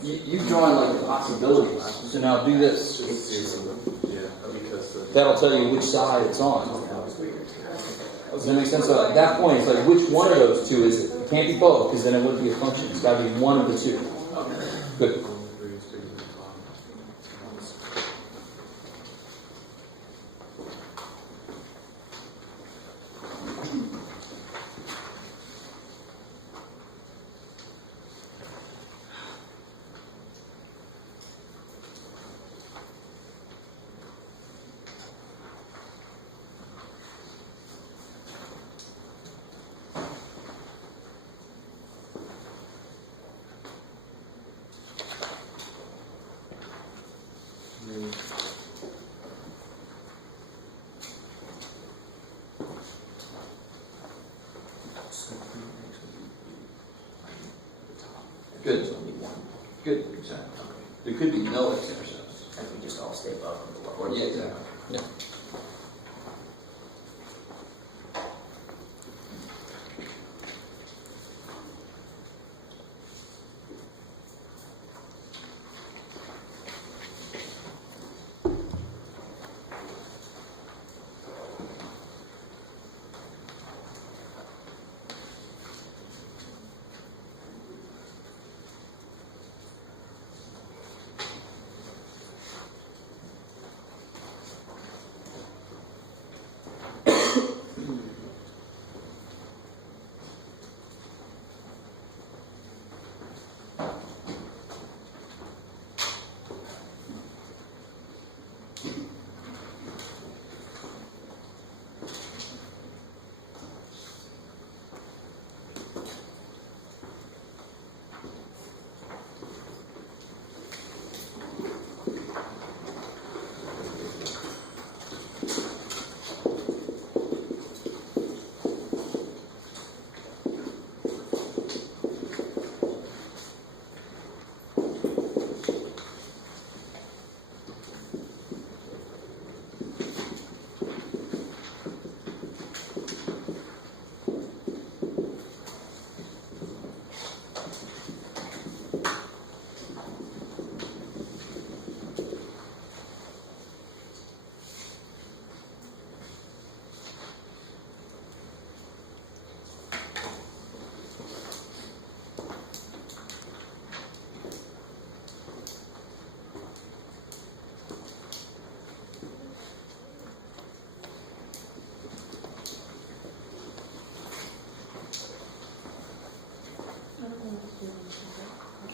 you've drawn like the possibilities. So now do this. That'll tell you which side it's on. Does that make sense? So at that point, it's like, which one of those two is it? It can't be both, because then it wouldn't be a function. It's got to be one of the two. Good. Good. Good. Exactly. There could be no x-intercepts. And we just all stay above and below. Or yeah, exactly. Yeah.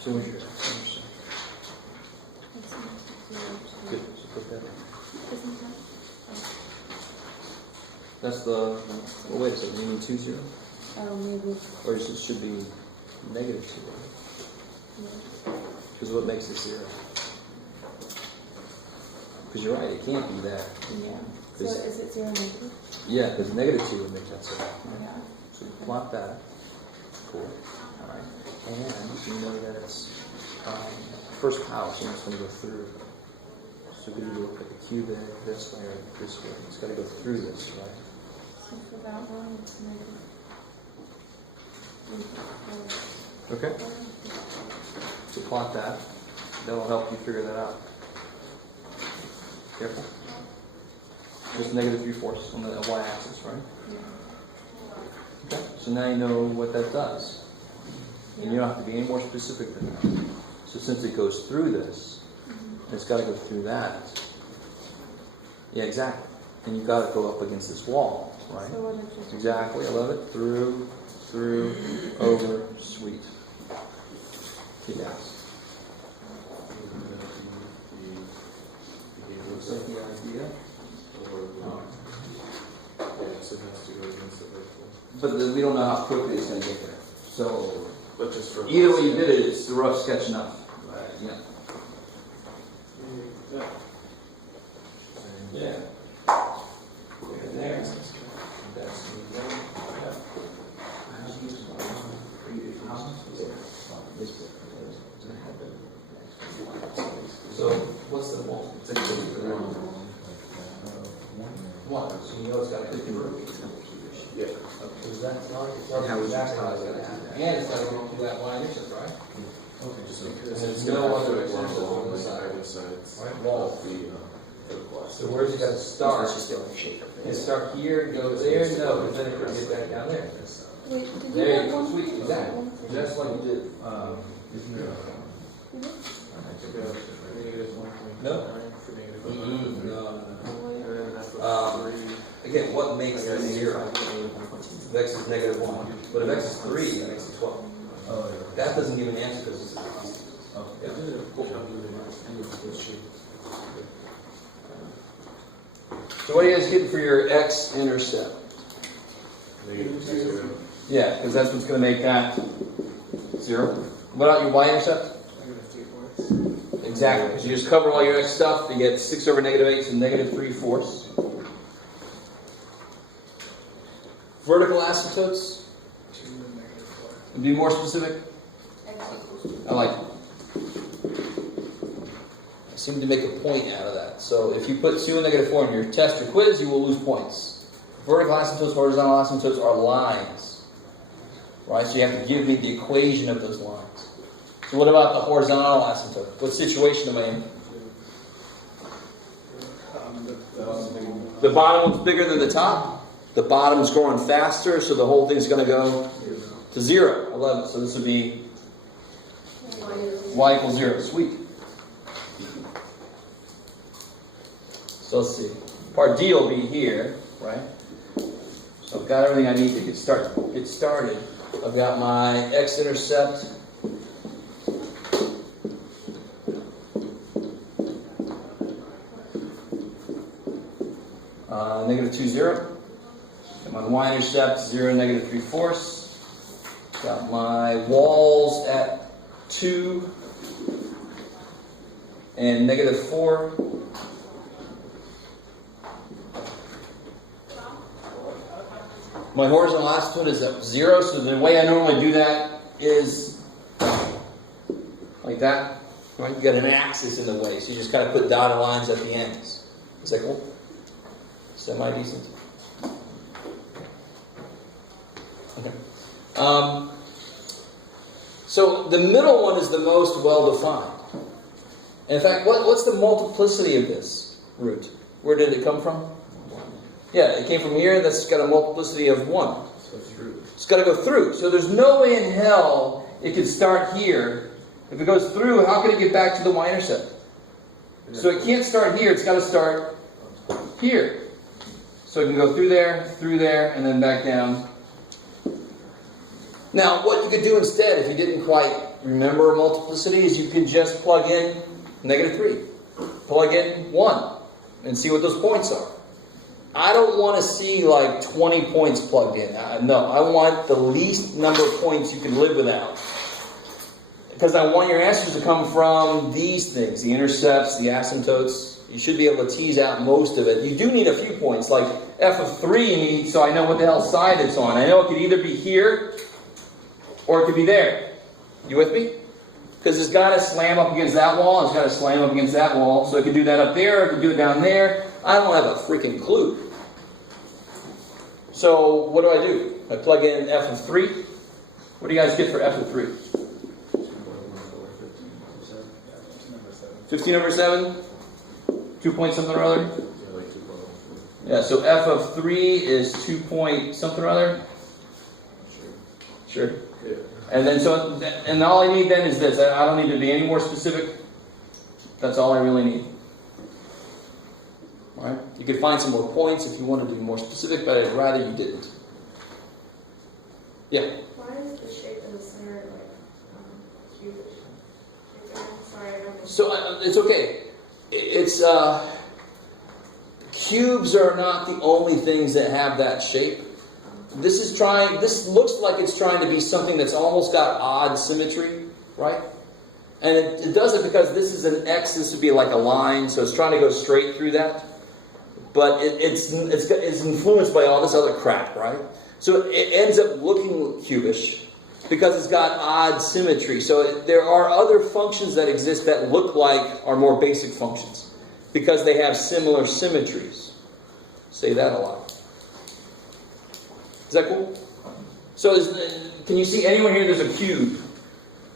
So where's your x-intercept? Good, so put that in. That's the, well, wait a second, you mean 2, 0? Maybe. Or it should be negative 2, because what makes it 0? Because you're right, it can't be that. Yeah. So is it 0 negative? Yeah, because negative 2 would make that 0. Yeah. So you plot that. Cool. Alright. And you know that it's first house, and it's going to go through. So we look at the Q there, this way, or this way. It's got to go through this, right? So for that one, it's negative. Okay. So plot that. That'll help you figure that out. Careful. Just negative 3/4 on the y-axis, right? Okay. So now you know what that does. And you don't have to be any more specific than that. So since it goes through this, it's got to go through that. Yeah, exactly. And you've got to go up against this wall, right? So what if Exactly. I love it. Through, over, sweet. Yes. Looks like the idea. Yeah, so it has to go against the vertical. But we don't know how quickly it's going to get there. So But just for either way you did it, it's the rough sketch enough. Yeah. Yeah. There. That's so what's the wall? One. So you know it's got a 50 root. Yeah. Because that's not exactly how it's going to happen. And it's got to go through that y-intercept, right? Okay. So And there's no other examples on the side. either sides. Right. Wall. The vertical So where's it got to start? Let's just get like shape of It it. start here, go there, no, but then it could get back down there. Wait, did you There have you go, one? sweet, exactly. Just like you did. No. No. Again, what makes this 0? If x is negative 1. But if x is 3, that makes it 12. That doesn't give an answer because it's a constant. Yeah. So what are you guys getting for your x-intercept? Negative 0. Yeah, because that's what's going to make that 0. What about your y-intercept? Exactly, because you just cover all your x stuff, you get 6 over negative 8, so negative 3/4. Vertical asymptotes? Be more specific? I like it. I seem to make a point out of that. So if you put 2 and negative 4 in your test or quiz, you will lose points. Vertical asymptotes, horizontal asymptotes are lines. Right? So you have to give me the equation of those lines. So what about the horizontal asymptote? What situation am I in? The bottom one's bigger than the top. The bottom's growing faster, so the whole thing's going to go to 0. I love it. So this would be y equals 0. Sweet. So let's see. Part D will be here, right? So I've got everything I need to get started. I've got my x-intercept. Negative 2, 0. Got my y-intercept 0, negative 3/4. Got my walls at 2 and negative 4. My horizontal asymptote is at 0, so the way I normally do that is like that. Right? You got an axis in the way, so you just kind of put dotted lines at the ends. Is that cool? Semi-decent. Okay. So the middle one is the most well-defined. In fact, what's the multiplicity of this root? Where did it come from? Yeah, it came from here. That's got a multiplicity of 1. So through. It's got to go through. So there's no way in hell it could start here. If it goes through, how can it get back to the y-intercept? So it can't start here. It's got to start here. So it can go through there, and then back down. Now, what you could do instead, if you didn't quite, remember multiplicity is you can just plug in -3, plug in 1, and see what those points are. I don't want to see like 20 points plugged in. No, I want the least number of points you can live without. Because I want your answers to come from these things, the intercepts, the asymptotes. You should be able to tease out most of it. You do need a few points, like f of 3 you need, so I know what the hell side it's on. I know it could either be here or it could be there. You with me? Because it's got to slam up against that wall, it's got to slam up against that wall. So it could do that up there, it could do it down there. I don't have a freaking clue. So what do? I plug in f of 3. What do you guys get for f of 3? 15 over 7? 2 point something or other? Yeah, like 2 point. Yeah, so f of 3 is 2 point something or other? Sure. Yeah. And then and all I need then is this. I don't need to be any more specific. That's all I really need. Alright? You could find some more points if you wanted to be more specific, but I'd rather you didn't. Yeah? Why is the shape in the center like cubish? Sorry, I don't know. So it's okay. It's cubes are not the only things that have that shape. This looks like it's trying to be something that's almost got odd symmetry, right? And it does it because this is an X, this would be like a line, so it's trying to go straight through that. But it's influenced by all this other crap, right? So it ends up looking cubish because it's got odd symmetry. So there are other functions that exist that look like our more basic functions because they have similar symmetries. Say that a lot. Is that cool? So can you see anyone here there's a cube?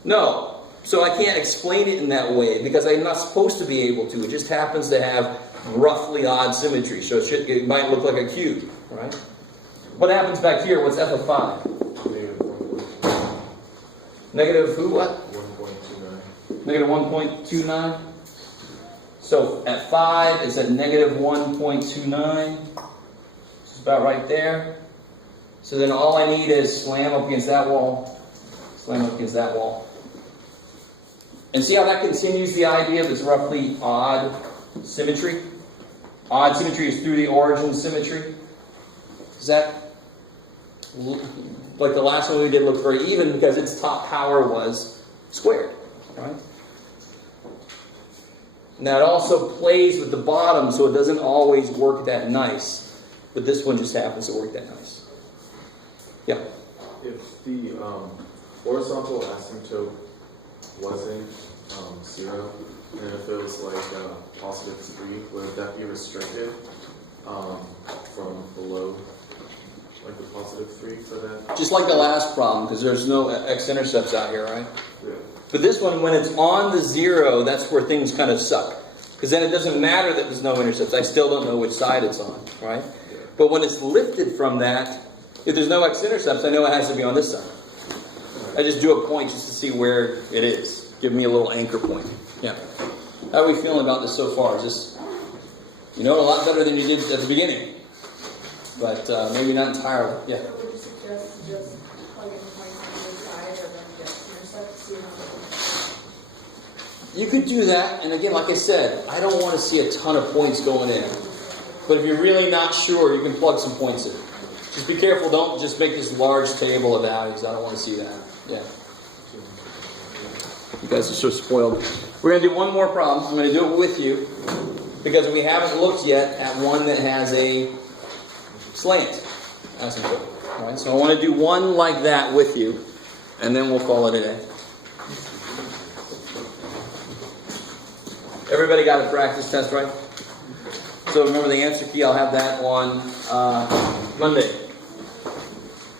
No. So I can't explain it in that way because I'm not supposed to be able to. It just happens to have roughly odd symmetry. So it might look like a cube, right? What happens back here? What's f of 5? Negative who? What? 1.29. Negative 1.29. So at 5, it's at negative 1.29. It's about right there. So then all I need is slam up against that wall, slam up against that wall. And see how that continues the idea of this roughly odd symmetry? Odd symmetry is through the origin symmetry. Does that, like the last one we did, look very even because its top power was squared, right? Now it also plays with the bottom, so it doesn't always work that nice. But this one just happens to work that nice. Yeah. If the horizontal asymptote wasn't 0, and if it was like positive 3, would that be restricted from below, like the positive 3 for that? Just like the last problem, because there's no x-intercepts out here, right? Yeah. But this one, when it's on the 0, that's where things kind of suck. Because then it doesn't matter that there's no intercepts. I still don't know which side it's on, right? Yeah. But when it's lifted from that, if there's no x-intercepts, I know it has to be on this side. I just do a point just to see where it is. Give me a little anchor point. Yeah. How are we feeling about this so far? Is this, you know it a lot better than you did at the beginning. But maybe not entirely. Yeah. So would you suggest to just plug in points on either side or then get intercept to see how You could do that, and again, like I said, I don't want to see a ton of points going in. But if you're really not sure, you can plug some points in. Just be careful, don't just make this large table of values. I don't want to see that. Yeah. You guys are so spoiled. We're going to do one more problem. I'm going to do it with you because we haven't looked yet at one that has a slant asymptote. All right, so I want to do one like that with you, and then we'll call it a day. Everybody got a practice test, right? So remember the answer key, I'll have that on Monday.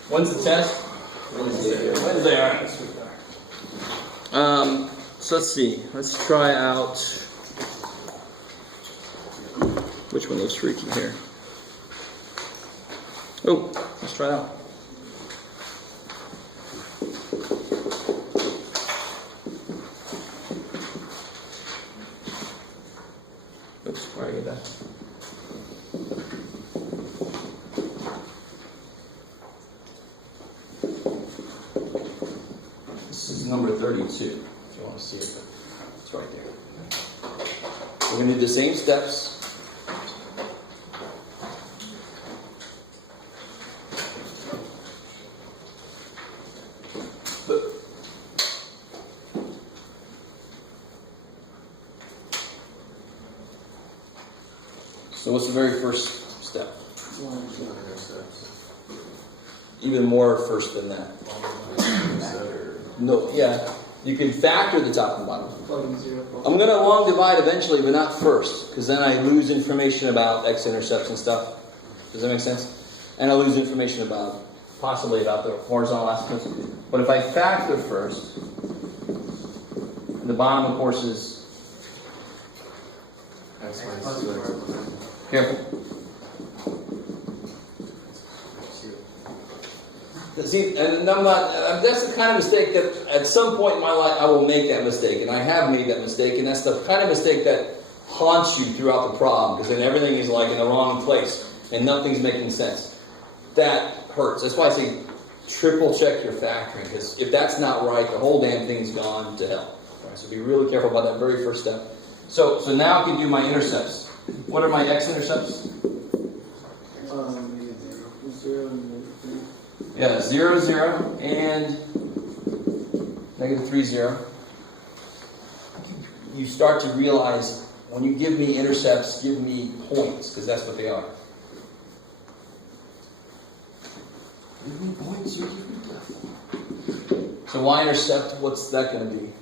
When's the test? Wednesday, all right. So let's see. Let's try out, which one looks freaky here? Oh, let's try it out. Oops, where did I get that? This is number 32. 2, if you want to see it, but it's right there. We're going to do the same steps. So what's the very first step? Even more first than that. No, yeah. You can factor the top and bottom. Plugging 0. I'm going to long divide eventually, but not first, because then I lose information about x-intercepts and stuff. Does that make sense? And I lose information about, possibly about the horizontal asymptotes. But if I factor first, the bottom, of course, is X X minus plus 2x. 4. careful. See, and I'm not. That's the kind of mistake that at some point in my life I will make that mistake, and I have made that mistake, and that's the kind of mistake that haunts you throughout the problem, because then everything is like in the wrong place and nothing's making sense. That hurts. That's why I say triple check your factoring, because if that's not right, the whole damn thing's gone to hell. Right, so be really careful about that very first step. So now I can do my intercepts. What are my x-intercepts? 0 and -3. Yeah, 0, 0, and -3, 0. You start to realize when you give me intercepts, give me points, because that's what they are. Give me points, so give me death. So y-intercept, what's that going to be?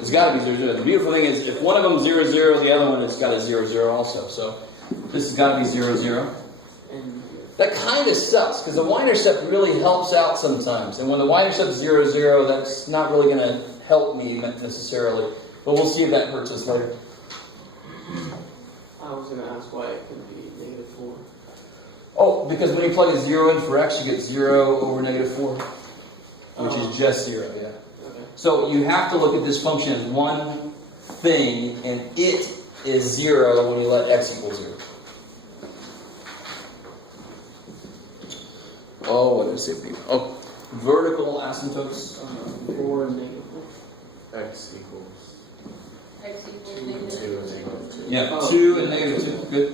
It's got to be 0, 0. The beautiful thing is, if one of them is 0, 0, the other one has got a 0, 0 also. So this has got to be 0, 0. And That kind of sucks, because the y-intercept really helps out sometimes. And when the y-intercept is 0, 0, that's not really going to help me necessarily. But we'll see if that hurts us later. I was going to ask why it could be -4. Oh, because when you plug a 0 in for x, you get 0 over -4, which is just 0, yeah. Okay. So you have to look at this function as one thing, and it is 0 when you let x equal 0. Oh, what did I say? Oh, vertical asymptotes. 4 and -4. X equals X equals 2 and -2. -2. Yeah, Oh. 2 and -2. Good.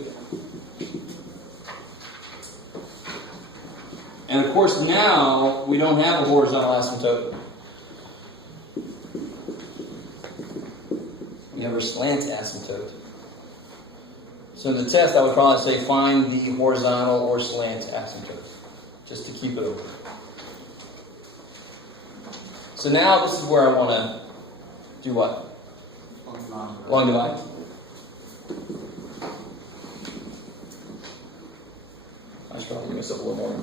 And of course, now we don't have a horizontal asymptote. We have a slant asymptote. So in the test, I would probably say find the horizontal or slant asymptote, just to keep it open. So now this is where I want to do what? Long divide. I should probably give myself a little more.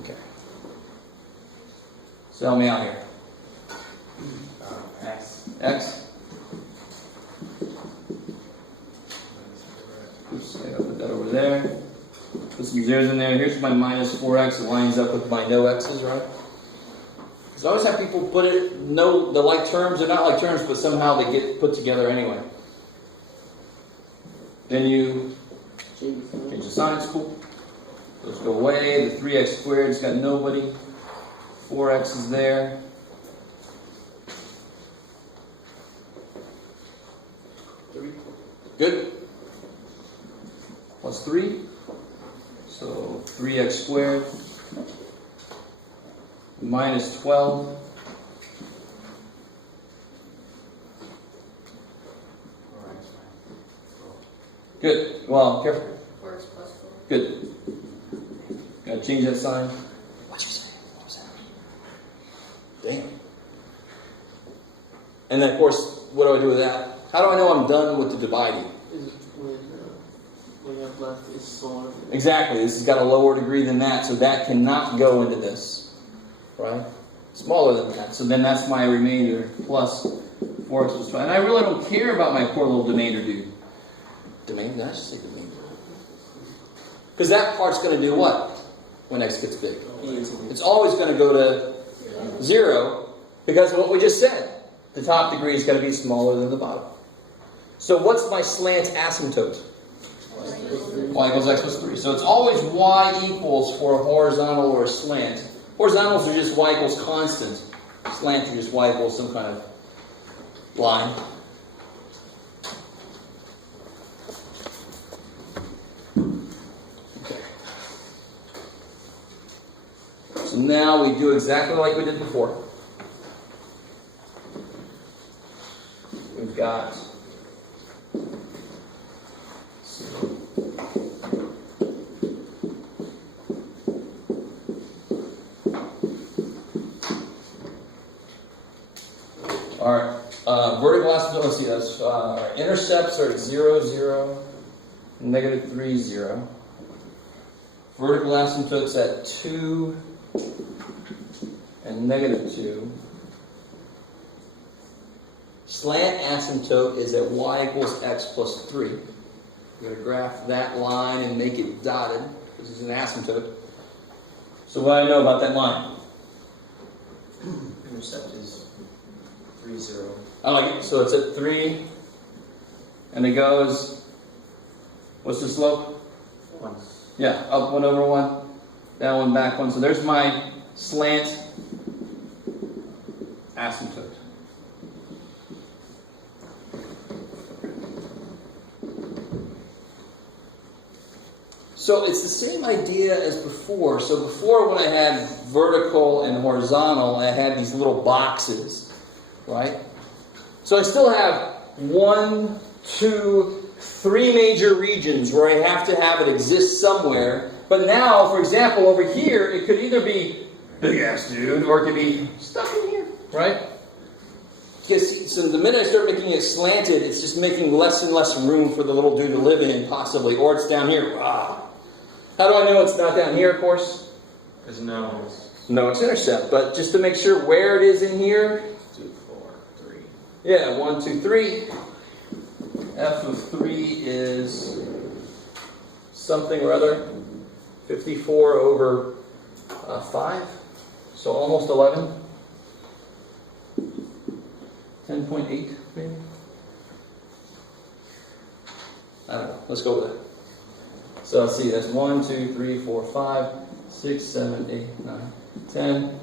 Okay. So help me out here. X. X. Oops, I gotta put that over there. Put some zeros in there. Here's my -4x. It lines up with my no x's, right? Because I always have people put it, no, the like terms, they're not like terms, but somehow they get put together anyway. Then you change the sign, it's cool. Those go away. The 3x squared has got nobody. 4x is there. Good. Plus 3. So 3x squared minus 12. Good. Well, careful. 4x plus 4. Good. Gotta change that sign. What'd you say? What was that? Damn. And then, of course, what do I do with that? How do I know I'm done with the dividing? Is when you have left is smaller. Exactly. This has got a lower degree than that, so that cannot go into this. Right? Smaller than that. So then that's my remainder plus 4x plus 5. And I really don't care about my poor little remainder dude. Domain? Did I just say domain? Because that part's going to do what when x gets big? It's always going to go to 0 because of what we just said. The top degree is going to be smaller than the bottom. So what's my slant asymptote? Y equals x plus 3. So it's always y equals for a horizontal or a slant. Horizontals are just y equals constant. Slants are just y equals some kind of line. Okay. So now we do exactly like we did before. We've got our vertical asymptote. Let's see, that's our intercepts are at 0, 0, negative 3, 0. Vertical asymptotes at 2 and negative 2. Slant asymptote is at y equals x plus 3. We're going to graph that line and make it dotted. This is an asymptote. So what do I know about that line? Intercept is 3, 0. I like it. So it's at 3, and it goes, what's the slope? 1. Yeah, up 1 over 1, down 1, back 1. So there's my slant asymptote. So it's the same idea as before. So before, when I had vertical and horizontal, I had these little boxes, right? So I still have 1, 2, 3 major regions where I have to have it exist somewhere. But now, for example, over here, it could either be big ass dude, or it could be stuck in here, right? Because so the minute I start making it slanted, it's just making less and less room for the little dude to live in, possibly. Or it's down here. Ah. How do I know it's not down here, of course? There's no. No, it's intercept. But just to make sure where it is in here. 2, 4, 3. Yeah, 1, 2, 3. F of 3 is something or other. 54 over 5. So almost 11. 10.8 maybe? I don't know. Let's go with it. So let's see, that's 1, 2, 3, 4, 5, 6, 7, 8, 9, 10.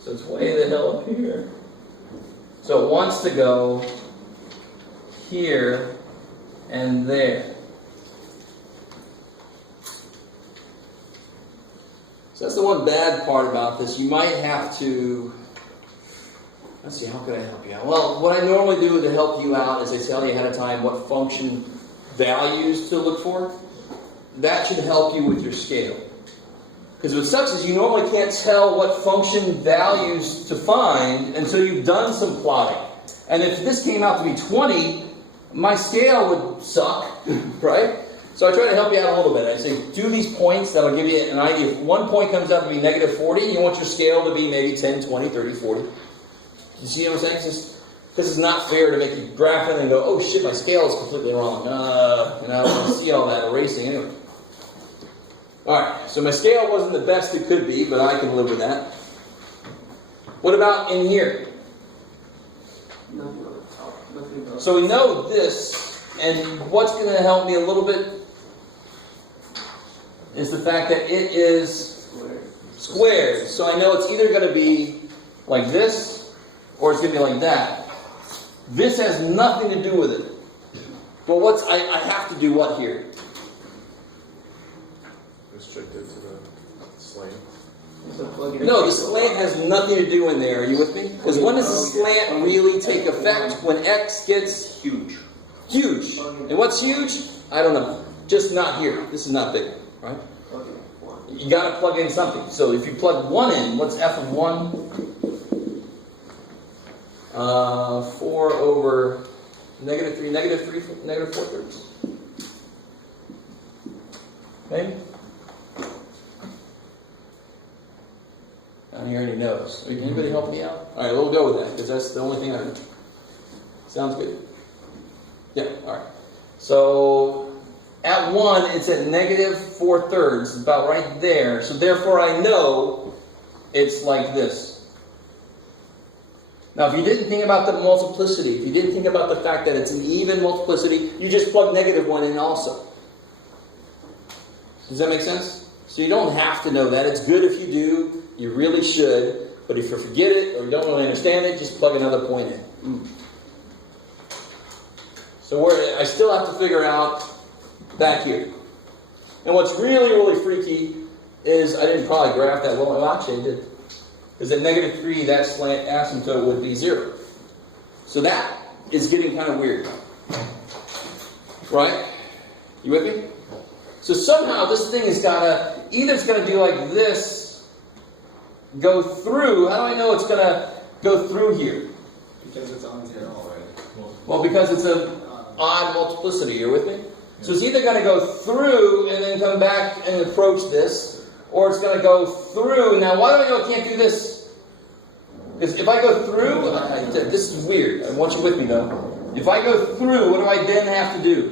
So it's way the hell up here. So it wants to go here and there. So that's the one bad part about this. You might have to, let's see, how could I help you out? Well, what I normally do to help you out is I tell you ahead of time what function values to look for. That should help you with your scale. Because what sucks is you normally can't tell what function values to find until you've done some plotting. And if this came out to be 20, my scale would suck, right? So I try to help you out a little bit. I say, do these points, that'll give you an idea. If one point comes out to be negative 40, you want your scale to be maybe 10, 20, 30, 40. You see what I'm saying? Because it's not fair to make you graph it and go, oh shit, my scale is completely wrong. And I don't want to see all that erasing anyway. Alright, so my scale wasn't the best it could be, but I can live with that. What about in here? Nothing else. So we know this, and what's going to help me a little bit is the fact that it is squared. So I know it's either going to be like this, or it's going to be like that. This has nothing to do with it. But I have to do what here? Restricted to the slant. No, the slant has nothing to do in there. Are you with me? Because when does the slant really take effect? When x gets Huge. huge. And what's huge? I don't know. Just not here. This is not big, right? You got to plug in something. So if you plug 1 in, what's f of 1? 4 over negative 3, negative 4 thirds. Maybe? Down here in your nose. Can anybody help me out? Alright, we'll go with that, because that's the only thing I know. Sounds good. Yeah, alright. So, at 1, it's at negative 4 thirds. It's about right there. So therefore I know it's like this. Now, if you didn't think about the multiplicity, if you didn't think about the fact that it's an even multiplicity, you just plug -1 in also. Does that make sense? So you don't have to know that. It's good if you do. You really should. But if you forget it or you don't really understand it, just plug another point in. So I still have to figure out back here. And what's really, really freaky is I didn't probably graph that well. Well, actually I did. Because at -3, that slant asymptote would be 0. So that is getting kind of weird. Right? You with me? So somehow this thing has got to, either it's going to do like this, go through. How do I know it's going to go through here? Because it's on 0 already. Well, because it's an odd multiplicity. You're with me? So it's either going to go through and then come back and approach this, or it's going to go through. Now, why do I know it can't do this? Because if I go through, this is weird. I want you with me, though. If I go through, what do I then have to do?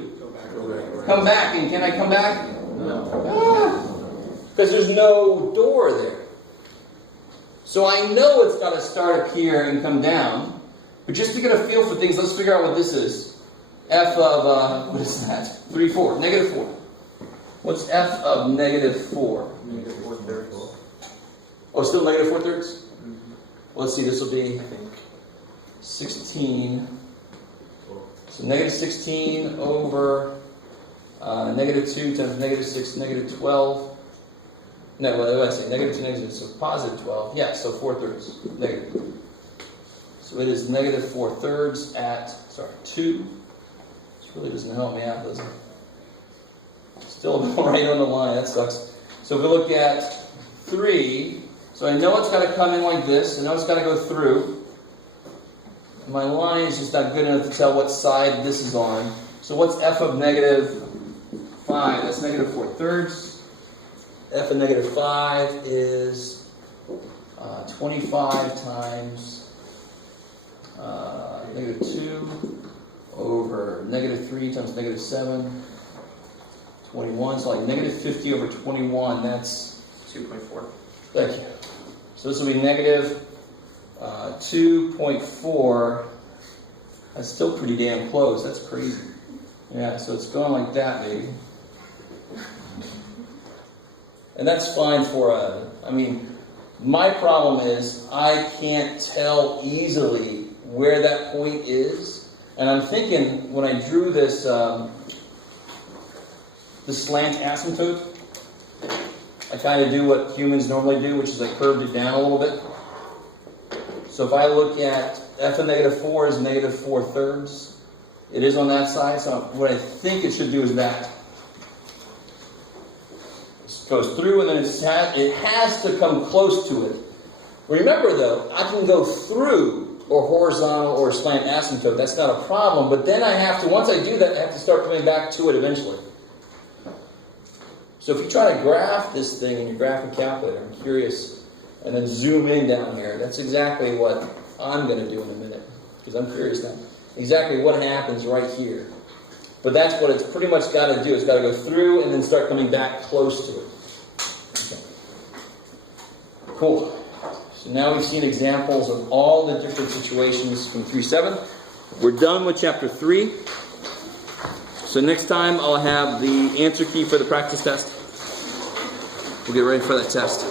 Come back. And can I come back? No. Because there's no door there. So I know it's got to start up here and come down. But just to get a feel for things, let's figure out what this is. F of, what is that? 3, 4. -4. What's F of -4? -4/3. Oh, still -4/3? Well, let's see, this will be, I think, 16. So -16 over -2 times -6, -12. No, what did I say? -2, so +12. Yeah, so 4/3. Negative. So it is -4/3 at, 2. This really doesn't help me out, does it? Still right on the line, that sucks. So if we look at 3, so I know it's got to come in like this. I know it's got to go through. My line is just not good enough to tell what side this is on. So what's F of -5? That's -4/3. F of -5 is 25 times -2 over -3 times -7. 21. So like -50 over 21. That's 2.4. Thank you. So this will be -2.4. That's still pretty damn close. That's crazy. Yeah, so it's going like that, maybe. And that's fine for my problem is I can't tell easily where that point is. And I'm thinking when I drew this, the slant asymptote, I kind of do what humans normally do, which is I curved it down a little bit. So if I look at F of -4 is -4/3. It is on that side, so what I think it should do is that. It goes through and then it has to come close to it. Remember though, I can go through or horizontal or slant asymptote. That's not a problem, but then I have to, once I do that, I have to start coming back to it eventually. So if you try to graph this thing in your graphic calculator, I'm curious, and then zoom in down here, that's exactly what I'm going to do in a minute, because I'm curious now. Exactly what happens right here. But that's what it's pretty much got to do. It's got to go through and then start coming back close to it. Okay. Cool. So now we've seen examples of all the different situations from 3.7. We're done with chapter 3. So next time I'll have the answer key for the practice test. We'll get ready for that test.